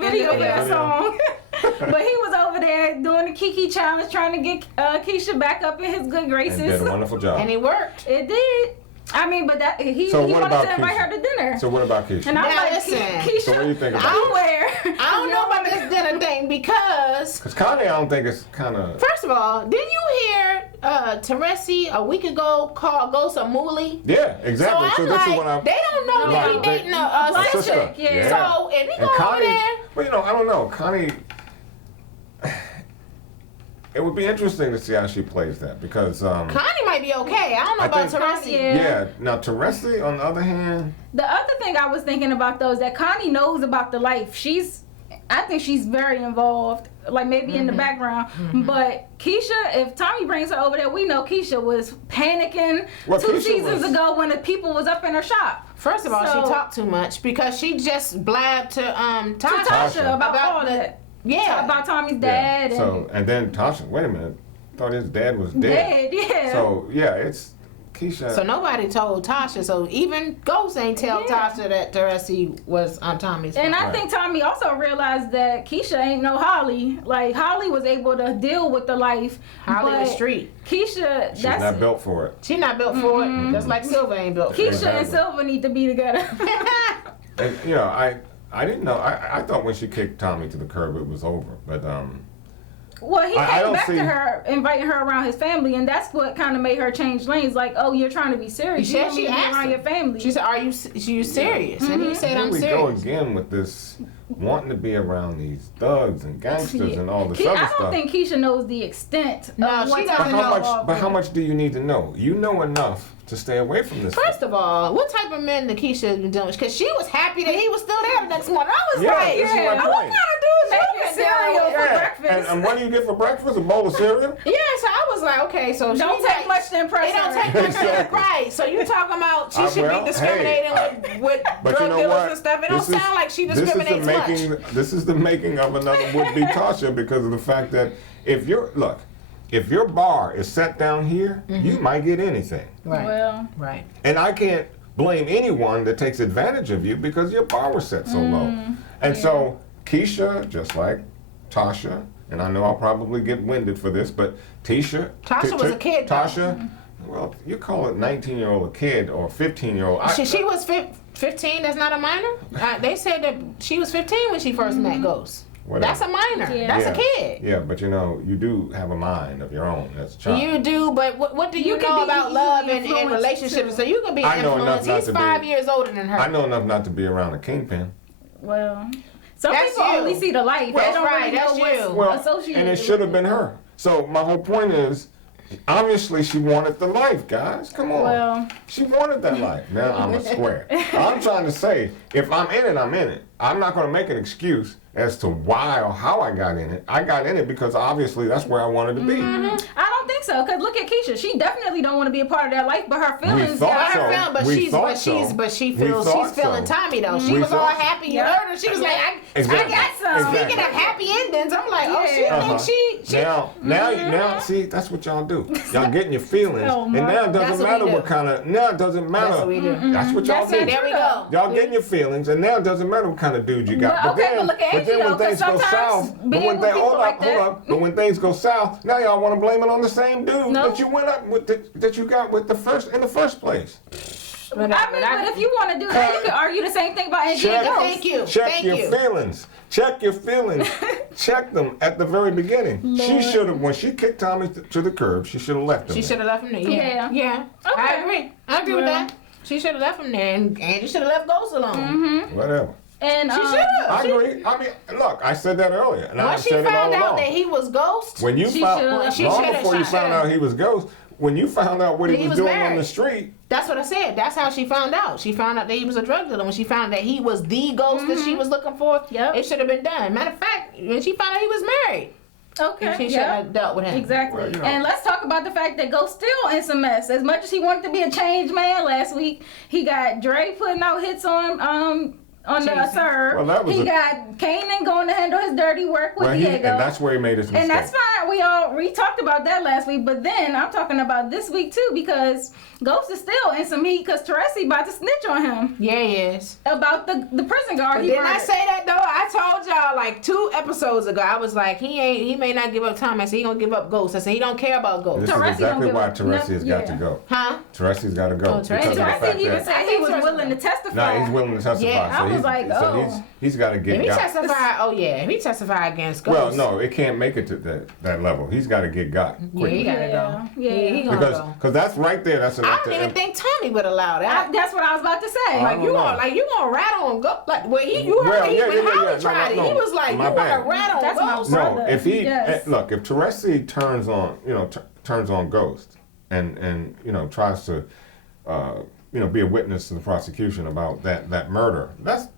video for that song. But he was over there doing the Kiki challenge, trying to get Keisha back up in his good graces. And did a wonderful job. And it worked. It did. I mean, but that he wanted to invite her to dinner. So what about Keisha? And I'm now like, listen, Keisha, so what do you think about I don't know about this dinner thing because Connie, I don't think it's kind of. First of all, didn't you hear Teresi a week ago call Ghost a moolie? Yeah, exactly. So, this is what I'm. They don't know that he dating a sister. Yeah. So and he and go Connie, over there. well, I don't know. Connie. it would be interesting to see how she plays that because Connie might be okay. I don't know about Teresi. Yeah. Now Teresi, on the other hand. The other thing I was thinking about though is that Connie knows about the life. I think she's very involved, like maybe in the background. But Keisha, if Tommy brings her over there, we know Keisha was panicking 2 seasons ago when the people was up in her shop. First of all, she talked too much because she just blabbed to Tasha about all that. Yeah, about Tommy's dad. Yeah. So and then Tasha, wait a minute, thought his dad was dead. Yeah. So yeah, it's Keisha. So nobody told Tasha. So even Ghost ain't tell Tasha that Teresi was on Tommy's. And I think Tommy also realized that Keisha ain't no Holly. Like Holly was able to deal with the life. Holly was street. Keisha, she's not built for it. She's not built for it. Just like Silver ain't built for it. Keisha and Silver need to be together. And you know, I didn't know. I thought when she kicked Tommy to the curb, it was over. But well, he came back to her, inviting her around his family, and that's what kind of made her change lanes. Like, oh, you're trying to be serious. She you want me to be around your family. She said, "Are you serious?" And he said, "I'm serious." Here we go again with this wanting to be around these thugs and gangsters and all this other stuff. I don't think Keisha knows the extent of what she doesn't know. But how much do you need to know? You know enough to stay away from this. First of all, what type of men did Keisha been doing? Because she was happy that he was still there the next morning. I was like, this is my point. What kind of dude making cereal for breakfast? And what do you get for breakfast? A bowl of cereal? Yeah, so I was like, okay, so don't take much to impress her. It don't take much to right. So you talking about she should be discriminating with drug dealers and stuff. It don't sound like she discriminates much. This is the making of another would-be Tasha because of the fact that if your bar is set down here, you might get anything. Right. Well, right. And I can't blame anyone that takes advantage of you because your bar was set so low. And so Keisha, just like Tasha, and I know I'll probably get winded for this, but Tasha was a kid. Tasha, well, you call it 19-year-old a kid or 15-year-old. She was 15. That's not a minor. They said that she was 15 when she first met Ghost. Whatever. That's a minor. Yeah. That's a kid. Yeah, but you know, you do have a mind of your own as a child. You do, but what do you know about love and relationships? So you can be influenced. He's 5 years older than her. I know enough not to be around a kingpin. Well, some people only see the light. That's right. That's you. Associated. And it should have been her. So my whole point is, obviously she wanted the life, guys. Come on. Well, she wanted that life. Now I'm a square. I'm trying to say, if I'm in it, I'm in it. I'm not going to make an excuse as to why or how I got in it. I got in it because obviously that's where I wanted to be. I don't think so, because look at Keisha. She definitely don't want to be a part of that life, but her feelings. But she feels she's feeling Tommy though. She was all happy. You heard her. She was like, I got some. Speaking of happy endings, I'm like, oh, she thinks she. Now, see, that's what y'all do. Y'all getting your feelings, and now it doesn't matter what kind of. Now it doesn't matter. That's what we do. That's what y'all do. There we go. Y'all getting your feelings, and now it doesn't matter what kind of dude you got. But then when things go south, but when things go south, now y'all want to blame it on the same dude that you went up with, that you got with in the first place. But if you want to do that, you can argue the same thing about Angie and Ghost. Thank you. Check your feelings. Check your feelings. Check them at the very beginning. Lord. She should have, when she kicked Tommy to the curb, she should have left him. She should have left him there. Yeah. Okay. I agree with that. She should have left him there, and Angie should have left Ghost alone. Whatever. And she should have. I agree. I mean, look, I said that earlier, and I said it all along. When she found out that he was Ghost, when you long before you found out he was Ghost, when you found out what he was doing on the street. That's what I said. That's how she found out. She found out that he was a drug dealer. When she found out that he was the Ghost that she was looking for, it should have been done. Matter of fact, when she found out he was married. Okay. She should have dealt with him. Exactly. Well, And let's talk about the fact that Ghost still in some mess. As much as he wanted to be a changed man last week, he got Dre putting out hits on the serve. Well, he got Kanan going to handle his dirty work with Diego. And that's where he made his mistake. And that's fine. We talked about that last week. But then I'm talking about this week too, because Ghost is still in some heat because Teresi about to snitch on him. Yeah, he is. About the prison guard. But didn't I say that though? I told y'all like 2 episodes ago. I was like, he may not give up Tommy. I said he gonna give up Ghost. I said he don't care about Ghost. This is exactly why Teresi's got to go. Huh? Teresi's got to go. Teresi even said he was willing to testify. No, he's willing to testify. Yeah, so was like, he's got to get. If he got. if he testified against Ghost. Well, no, it can't make it to that level. He's got to get got. Yeah, he gotta go. Yeah, he gonna go. Because that's right there. That's enough. I don't even think Tommy would allow that. That's what I was about to say. Like you gonna rat on Ghost? Like when Holly tried it, he was like, you want to rat on Ghost? No, if he look, if Teresi turns on Ghost and tries to be a witness to the prosecution about that murder, that's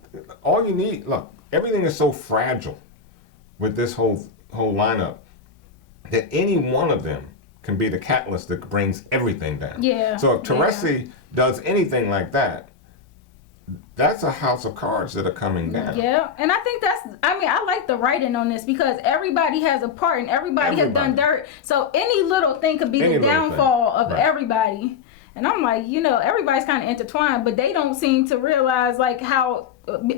all you need. Look, everything is so fragile with this whole lineup that any one of them can be the catalyst that brings everything down. Yeah. So if Teresi does anything like that, that's a house of cards that are coming down. Yeah, and I think I like the writing on this because everybody has a part and everybody has done dirt. So any little thing could be the downfall of everybody. And I'm like, everybody's kind of intertwined, but they don't seem to realize like how,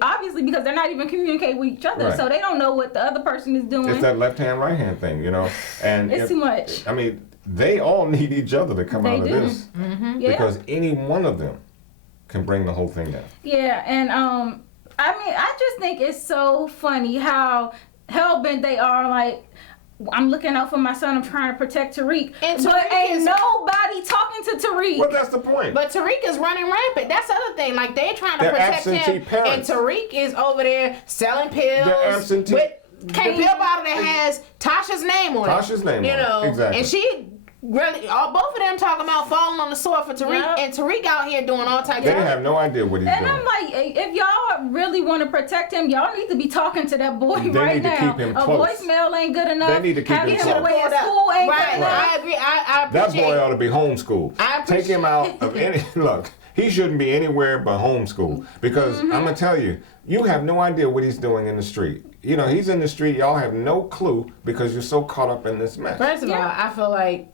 obviously because they're not even communicating with each other. Right. So they don't know what the other person is doing. It's that left hand, right hand thing, and it's too much. I mean, they all need each other to come out of this. Mm-hmm. Because any one of them can bring the whole thing down. Yeah, and I just think it's so funny how hell-bent they are. Like, I'm looking out for my son. I'm trying to protect Tariq. But ain't nobody talking to Tariq. Well, that's the point. But Tariq is running rampant. That's the other thing. Like, they're trying to protect him. Parents. And Tariq is over there selling pills. They're absentee. With the pill bottle that has Tasha's name on it. Tasha's name on it. Exactly. And she... Really, both of them talking about falling on the sword for Tariq, and Tariq out here doing all types of... They have no idea what he's doing. And I'm like, if y'all really want to protect him, y'all need to be talking to that boy right now. They need to keep him close. A voicemail ain't good enough. They need to keep him close. Having him away at school ain't good enough. I agree. I appreciate... That boy ought to be homeschooled. Take him out of any... Look, he shouldn't be anywhere but homeschooled. Because I'm going to tell you, you have no idea what he's doing in the street. He's in the street. Y'all have no clue because you're so caught up in this mess. First of all, I feel like,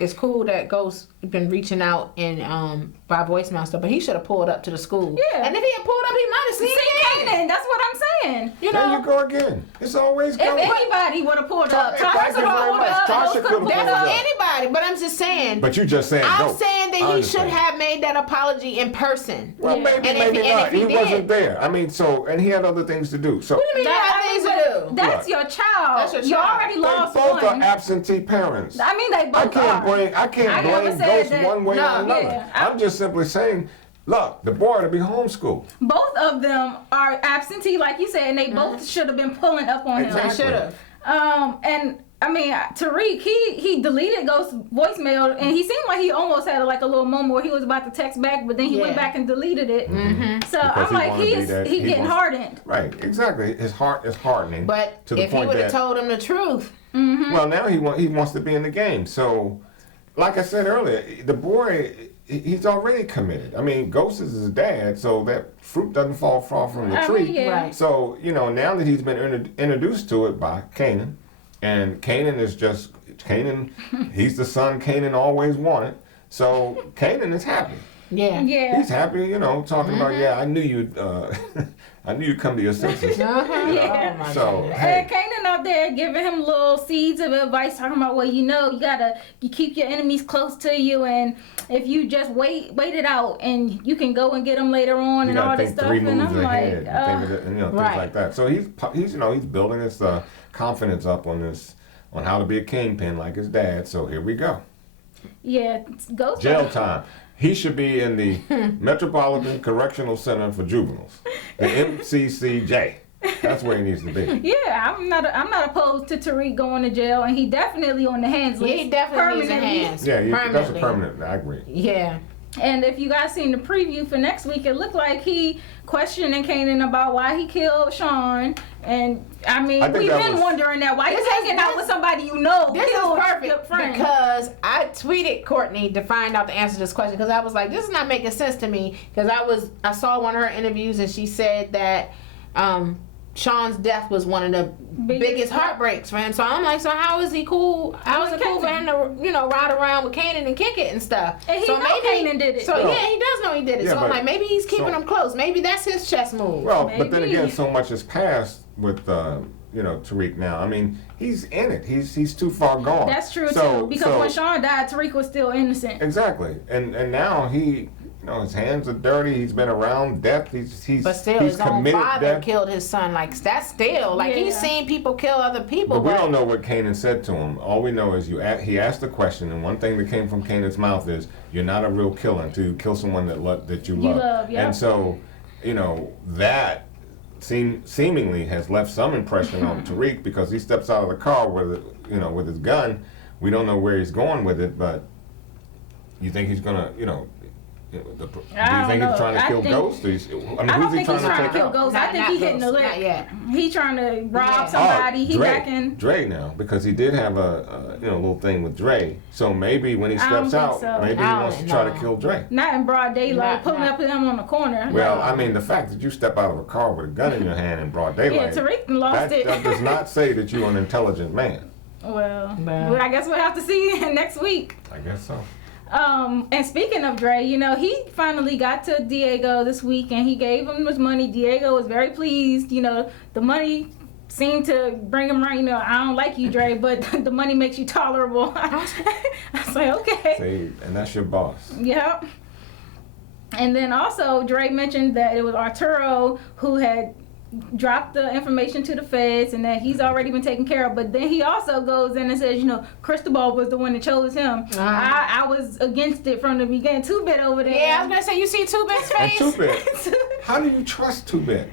it's cool that Ghost been reaching out and by voicemail stuff, but he should have pulled up to the school. Yeah. And if he had pulled up, he might have seen Kanan. That's what I'm saying. There you go again. It's always going. If anybody would have pulled up, Tasha could have pulled up. Tasha could have pulled up. Anybody, but I'm just saying. But you just saying I'm saying that he should have made that apology in person. Well, maybe not. He wasn't there. I mean, and he had other things to do. So what do you mean he had things to do? That's your child. That's your child. You already lost one. Both are absentee parents. I mean, they both I can't blame Ghost one way or another. Yeah. I'm just simply saying, look, the boy to be homeschooled. Both of them are absentee, like you said, and they both should have been pulling up on him. They should have. And I mean, Tariq, he deleted Ghost's voicemail, and he seemed like he almost had like a little moment where he was about to text back, but then he went back and deleted it. Mm-hmm. So because I'm like, he's getting hardened. Right, exactly. His heart is hardening. But to the if point he would have told him the truth. Mm-hmm. Well, now he wants to be in the game. So, like I said earlier, the boy, he's already committed. I mean, Ghost is his dad, so that fruit doesn't fall far from the tree. Mean, yeah. Right. So, now that he's been introduced to it by Kanan, and Kanan is just, he's the son Kanan always wanted. So, Kanan is happy. Yeah. Yeah. He's happy, talking about, I knew you'd come to your senses. Yeah. Oh so, hey. And Kanan out there giving him little seeds of advice, talking about, well, you keep your enemies close to you, and if you just wait it out, and you can go and get them later on, and all this stuff. And I'm like, things like that. So he's building his confidence up on how to be a kingpin like his dad. So here we go. Yeah, Ghost. Jail time. He should be in the Metropolitan Correctional Center for Juveniles, the MCCJ. That's where he needs to be. Yeah, I'm not opposed to Tariq going to jail, and he definitely on the hands list. He definitely needs a hands. Yeah, that's a permanent. I agree. Yeah. And if you guys seen the preview for next week, it looked like he questioning Kanan about why he killed Sean. And I mean, we've been wondering that. Why you hanging out with somebody you know? This is perfect because I tweeted Courtney to find out the answer to this question, because I was like, this is not making sense to me, because I saw one of her interviews and she said that Sean's death was one of the biggest heartbreaks for him. So I'm like, so how is he cool? How is it cool for him to, ride around with Kanan and kick it and stuff? And he Kanan did it. So yeah, he does know he did it. Yeah, so I'm like, maybe he's keeping him close. Maybe that's his chess move. Well, but then again, so much has passed with Tariq now. I mean, he's in it. He's too far gone. That's true too. Because when Sean died, Tariq was still innocent. Exactly, and now he his hands are dirty. He's been around death. He's But still, he's his own committed father death. killed his son. Like, that's still, like, he's seen people kill other people. But we don't know what Kanan said to him. All we know is he asked the question, and one thing that came from Kanan's mouth is, "You're not a real killer until you kill someone that you love." Yep. And so, that seemingly has left some impression on Tariq, because he steps out of the car with his gun. We don't know where he's going with it, but you think he's gonna, do you think he's trying to kill Ghost? I don't think he's trying to kill Ghost. I think he's hitting the lick. Not yet. He's trying to rob somebody. He back in. Dre now, because he did have a little thing with Dre. So maybe when he steps out, maybe he wants to try to kill Dre. Not in broad daylight, pulling up with him on the corner. Well, I mean, the fact that you step out of a car with a gun in your hand in broad daylight, Tariq lost it. That does not say that you're an intelligent man. Well, I guess we'll have to see next week. I guess so. And speaking of Dre, he finally got to Diego this week and he gave him his money. Diego was very pleased. The money seemed to bring him right. I don't like you, Dre, but the money makes you tolerable. I was like, okay. See, and that's your boss. Yep. And then also Dre mentioned that it was Arturo who had dropped the information to the feds and that he's already been taken care of. But then he also goes in and says, Cristobal was the one that chose him. I was against it from the beginning. 2-Bit over there. Yeah, I was going to say, you see 2-Bit's face? And 2-Bit. How do you trust 2-Bit?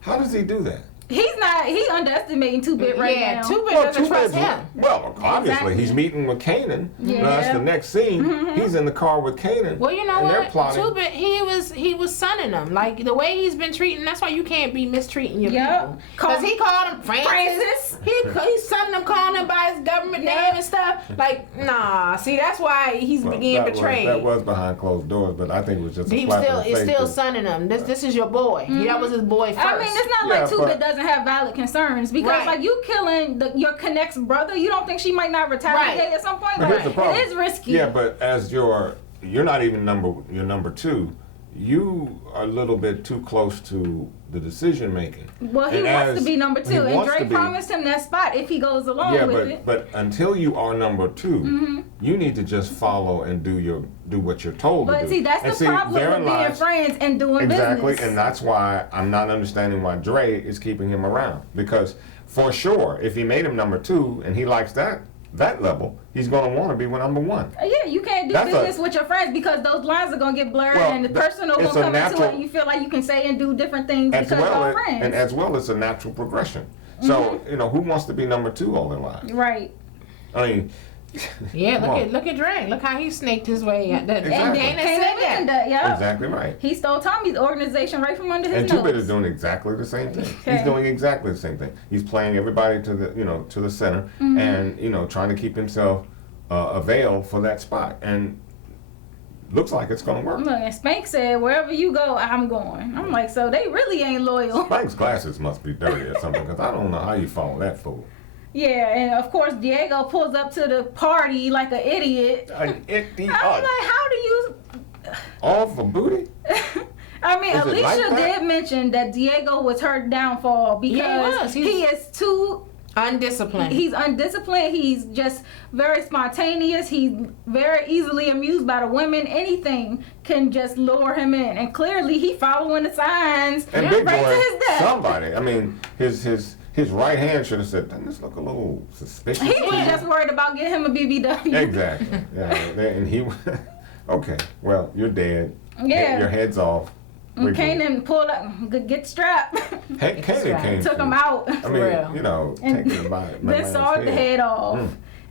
How does he do that? He's underestimating 2-Bit right now. Yeah, 2-Bit doesn't trust him. Well, obviously, he's meeting with Kanan. Yeah. That's the next scene. He's in the car with Kanan. Well, you know and what? They're plotting. 2-Bit, he was sunning them. Like, the way he's been treating, that's why you can't be mistreating your people. Because he called him Francis. He's sunning them, calling him by his government name and stuff. Like, nah. See, that's why he's being betrayed. That was behind closed doors, but I think it was just a slap in the face. He's still sunning them. This is your boy. That was his boy first. I mean, it's not like 2-Bit doesn't have valid concerns, because like you killing your connect's brother, you don't think she might not retaliate at some point? But here's the problem. It is risky. Yeah, but as you're not even number 2. You are a little bit too close to the decision making. Well, he wants to be number 2, and Dre promised him that spot if he goes along with it. But until you are number 2, you need to just follow and do what you're told to do. But see, that's the problem with being friends and doing business. Exactly, and that's why I'm not understanding why Dre is keeping him around. Because for sure, if he made him number 2 and he likes that level, he's going to want to be number 1. Yeah, you can't do business with your friends because those lines are going to get blurred and the personal will come into it and you feel like you can say and do different things because you're friends. And as well, it's a natural progression. So, who wants to be number 2 all their lives? Right. I mean... Yeah, look at Dre. Look how he snaked his way. Exactly. And Dana said that. Yep. Exactly right. He stole Tommy's organization right from under his nose. And 2-Bit is doing exactly the same thing. Okay. He's doing exactly the same thing. He's playing everybody to the center, and trying to keep himself available for that spot. And looks like it's going to work. Look, and Spank said, "Wherever you go, I'm going." I'm like, so they really ain't loyal. Spank's glasses must be dirty or something, because I don't know how you follow that fool. Yeah, and of course Diego pulls up to the party like an idiot. An idiot. I'm like, how do you? All for booty? I mean, Alicia did mention that Diego was her downfall because he is too undisciplined. He's undisciplined. He's just very spontaneous. He's very easily amused by the women. Anything can just lure him in, and clearly he following the signs and right big boy, to his death. Somebody. I mean, his right hand should have said, "Doesn't this look a little suspicious?" He was just worried about getting him a BBW. Exactly. Yeah, and he. Okay, well, you're dead. Yeah. Your head's off. Kanan pulled up, get strapped. Kanan came. Took him out. I mean, taking him by then sawed the head off.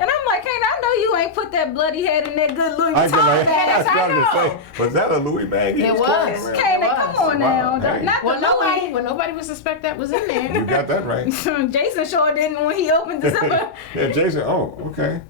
And I'm like, Kanan, I know you ain't put that bloody head in that good Louis Vuitton bag. I know. Was that a Louis bag? It was. Kanan, come on now. Hey. Not nobody would suspect that was in there. You got that right. Jason sure didn't when he opened the zipper. Yeah, Jason. Oh, okay.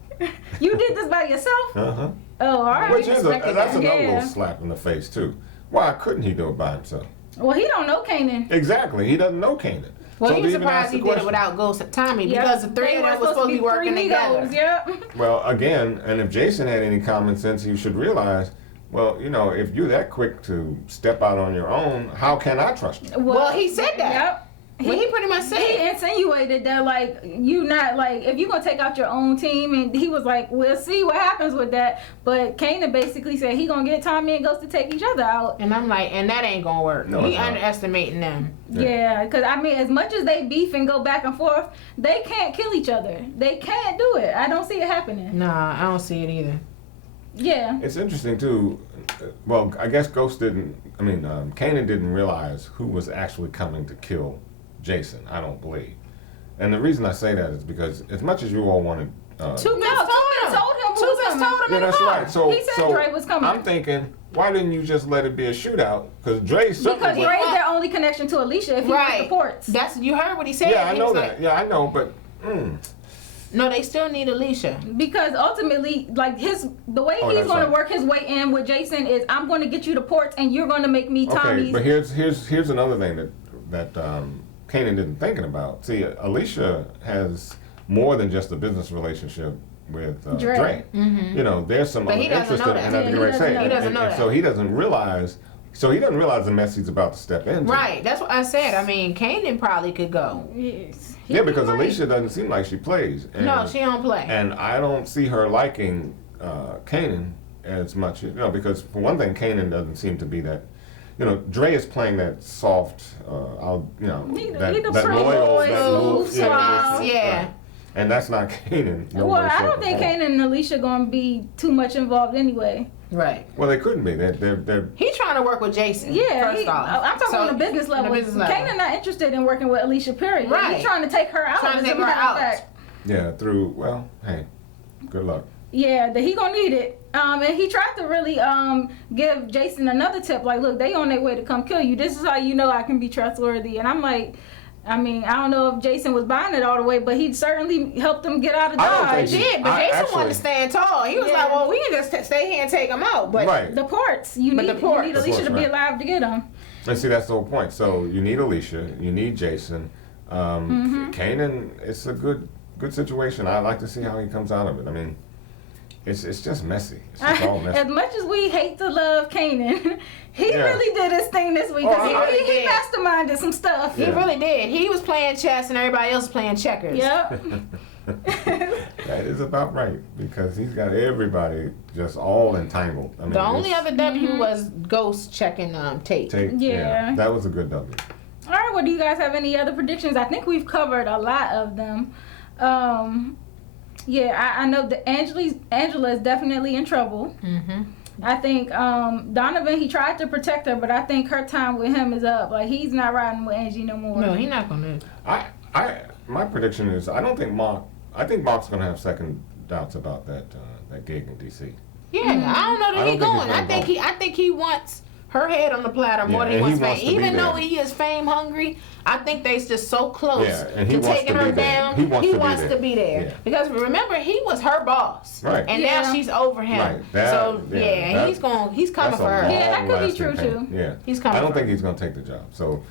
You did this by yourself? Uh-huh. Oh, all right. Which is that's another little slap in the face too. Why couldn't he do it by himself? Well, he don't know Kanan. Exactly. He doesn't know Kanan. Well, so you're surprised he did it without Ghost Tommy because the three of them were supposed to be working together. Yep. Well, again, and if Jason had any common sense, he should realize, well, if you're that quick to step out on your own, how can I trust you? Well, he said that. Yep. he pretty much said. He insinuated that, like, you not, like, if you're going to take out your own team, and he was like, we'll see what happens with that. But Kanan basically said he going to get Tommy and Ghost to take each other out. And I'm like, and that ain't going to work. No, he underestimating them. Yeah, because, I mean, as much as they beef and go back and forth, they can't kill each other. They can't do it. I don't see it happening. Nah, I don't see it either. Yeah. It's interesting, too. Well, I guess Ghost didn't, Kanan didn't realize who was actually coming to kill Jason, I don't believe. And the reason I say that is because as much as you all wanted... Two Bits told him. Two Bits told him yeah, that's right. So, he said Dre was coming. I'm thinking, why didn't you just let it be a shootout? Because Dre certainly... Because Dre's their only connection to Alicia if he reports. That's, you heard what he said. Yeah, I know that. Yeah, I know, but... No, they still need Alicia. Because ultimately, like, the way he's going to work his way in with Jason is, I'm going to get you the ports and you're going to make me Tommy's... Okay, but here's another thing that Kanan didn't thinking about. See, Alicia has more than just a business relationship with Dre. Mm-hmm. You know, there's some other interest in it. He doesn't know that. So he doesn't realize the mess he's about to step into. Right, that's what I said. I mean, Kanan probably could go. Yes. Yeah, because Alicia doesn't seem like she plays. And, no, she don't play. And I don't see her liking Kanan as much, because for one thing, Kanan doesn't seem to be that. Dre is playing that soft, that loyal, yeah. Right. And that's not Kanan. Well, I don't think Kanan and Alicia going to be too much involved anyway. Right. Well, they couldn't be. They're. He's trying to work with Jason. Yeah, first off. I'm talking on a business level. Kanan not interested in working with Alicia, period. Right. He's trying to take her out. Trying to take her out. Yeah, through. Well, hey, good luck. Yeah, he gonna need it. And he tried to really give Jason another tip, like, look, they on their way to come kill you. This is how you know I can be trustworthy. And I'm like, I mean, I don't know if Jason was buying it all the way, but he certainly helped them get out of Dodge. He did, but Jason wanted to stand tall. He was like, well, we can just stay here and take him out. But right. The ports, you need Alicia to be alive to get him. And see, that's the whole point. So you need Alicia, you need Jason. Kanan, it's a good situation. I like to see how he comes out of it. I mean, it's just messy. It's just all messy. As much as we hate to love Kanan, he really did his thing this week. He masterminded some stuff. He really did. He was playing chess and everybody else was playing checkers. Yep. That is about right, because he's got everybody just all entangled. I mean, the only other W was Ghost checking tape. Yeah. That was a good W. All right, well, do you guys have any other predictions? I think we've covered a lot of them. Yeah, I know that Angela is definitely in trouble. I think Donovan, he tried to protect her, but I think her time with him is up. Like, he's not riding with Angie no more. No, he's not gonna. My prediction is I think Mark's gonna have second doubts about that gig in DC. Yeah, I don't know that he's going. I think he wants her head on the platter more than he wants fame. Even though he is fame hungry, I think they're just so close to taking her down. He wants to be there. Yeah. Because remember, he was her boss. Right. And now she's over him. Right. He's coming for her. Yeah, that could be true too. Yeah. He's coming. I don't think he's gonna take the job. So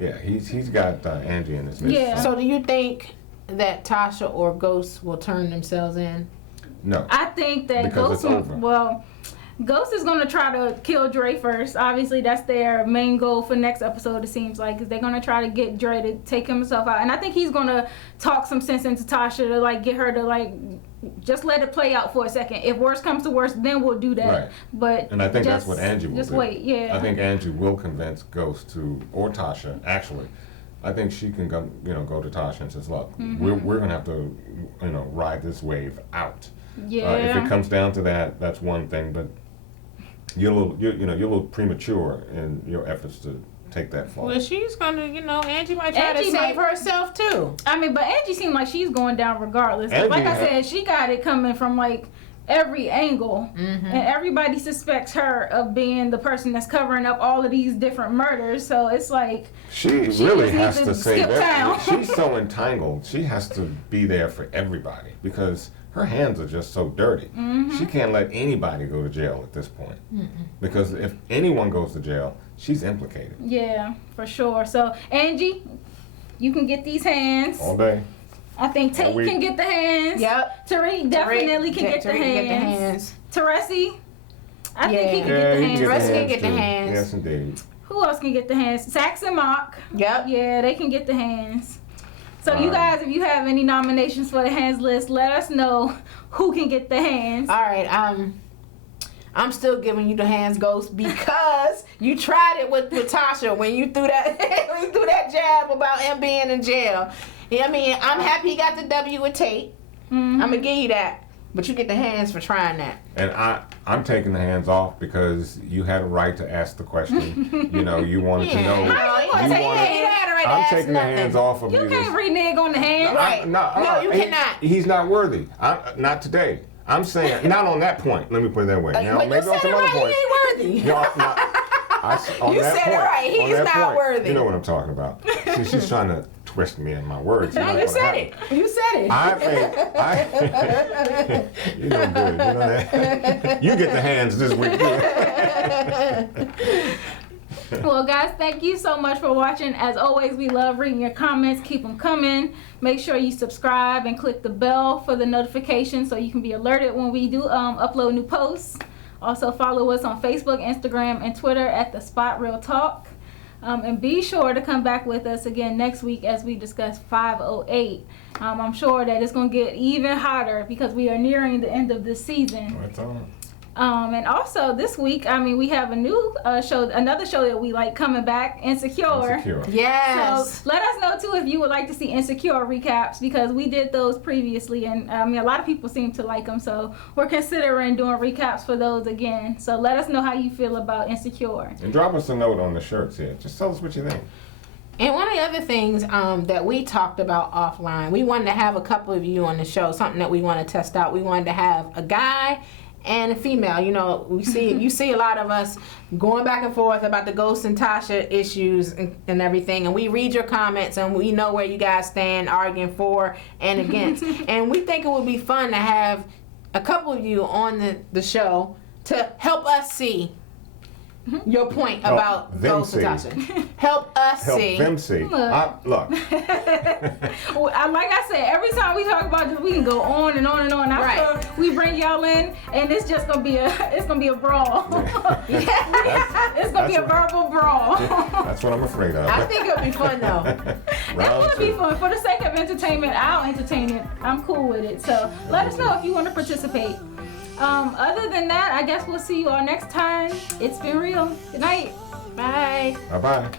yeah, he's got Angie in his midst. Yeah. So do you think that Tasha or Ghost will turn themselves in? No. I think that Ghost is going to try to kill Dre first. Obviously, that's their main goal for next episode, it seems like, is they're going to try to get Dre to take himself out. And I think he's going to talk some sense into Tasha to, like, get her to, like, just let it play out for a second. If worse comes to worse, then we'll do that. Right. And I think that's what Angie will do. Just wait, yeah. I think Angie will convince Ghost or Tasha, actually. I think she can go to Tasha and says, look, we're going to have to, ride this wave out. Yeah. If it comes down to that, that's one thing, but you're a little premature in your efforts to take that far. Well, she's gonna, Angie might try to save herself too. I mean, but Angie seemed like she's going down regardless. Like I said, she got it coming from like every angle, and everybody suspects her of being the person that's covering up all of these different murders. So it's like she really has to say that. She's so entangled. She has to be there for everybody because her hands are just so dirty. She can't let anybody go to jail at this point. Because if anyone goes to jail, she's implicated. Yeah, for sure. So, Angie, you can get these hands. All day. I think Tate can get the hands. Yep. Tariq definitely can get the hands. Teresi, I think he can get the hands. Russ can get the too. hands. Yes, indeed. Who else can get the hands? Sax and Mock. Yep. Yeah, they can get the hands. So you guys, if you have any nominations for the hands list, let us know who can get the hands. All right. I'm still giving you the hands, Ghost, because you tried it with Tasha when you threw that jab about him being in jail. Yeah, I mean, I'm happy he got the W with Tate. I'm gonna give you that, but you get the hands for trying that. And I'm taking the hands off because you had a right to ask the question. You know, you wanted to know. I'm taking the hands off of you. You can't renege on the hands. Right. No, you cannot. He's not worthy. Not today. I'm saying, not on that point. Let me put it that way. Now, But maybe you on said some it other right, points. he ain't worthy. On You that said it point, right. He on is that not point, worthy. You know what I'm talking about. See, she's trying to twist me in my words. No, you said it. You said it. You know good. You know that. You get the hands this week. Well, guys, thank you so much for watching. As always, we love reading your comments. Keep them coming. Make sure you subscribe and click the bell for the notifications so you can be alerted when we do upload new posts. Also, follow us on Facebook, Instagram, and Twitter at The Spot Real Talk. And be sure to come back with us again next week as we discuss 508. I'm sure that it's going to get even hotter because we are nearing the end of this season. That's all. And also this week, I mean, we have a new show, another show that we like coming back, Insecure. Yes. So let us know too if you would like to see Insecure recaps because we did those previously, and I mean a lot of people seem to like them. So we're considering doing recaps for those again. So let us know how you feel about Insecure. And drop us a note on the shirts here. Just tell us what you think. And one of the other things that we talked about offline, we wanted to have a couple of you on the show, something that we want to test out. We wanted to have a guy and a female. You know, you see a lot of us going back and forth about the Ghost and Tasha issues and everything, and we read your comments and we know where you guys stand, arguing for and against. And we think it would be fun to have a couple of you on the show to help us see your point about Ghost and Tasha. Help us see. Help them see. Look. Like I said, every time we talk about this, we can go on and on and on. After we bring y'all in, and it's just gonna be a brawl. It's gonna be a verbal brawl. That's what I'm afraid of. I think it'll be fun though. That would be fun. For the sake of entertainment, I'll entertain it. I'm cool with it. So let us know if you want to participate. Other than that, I guess we'll see you all next time. It's been real. Good night. Bye. Bye-bye.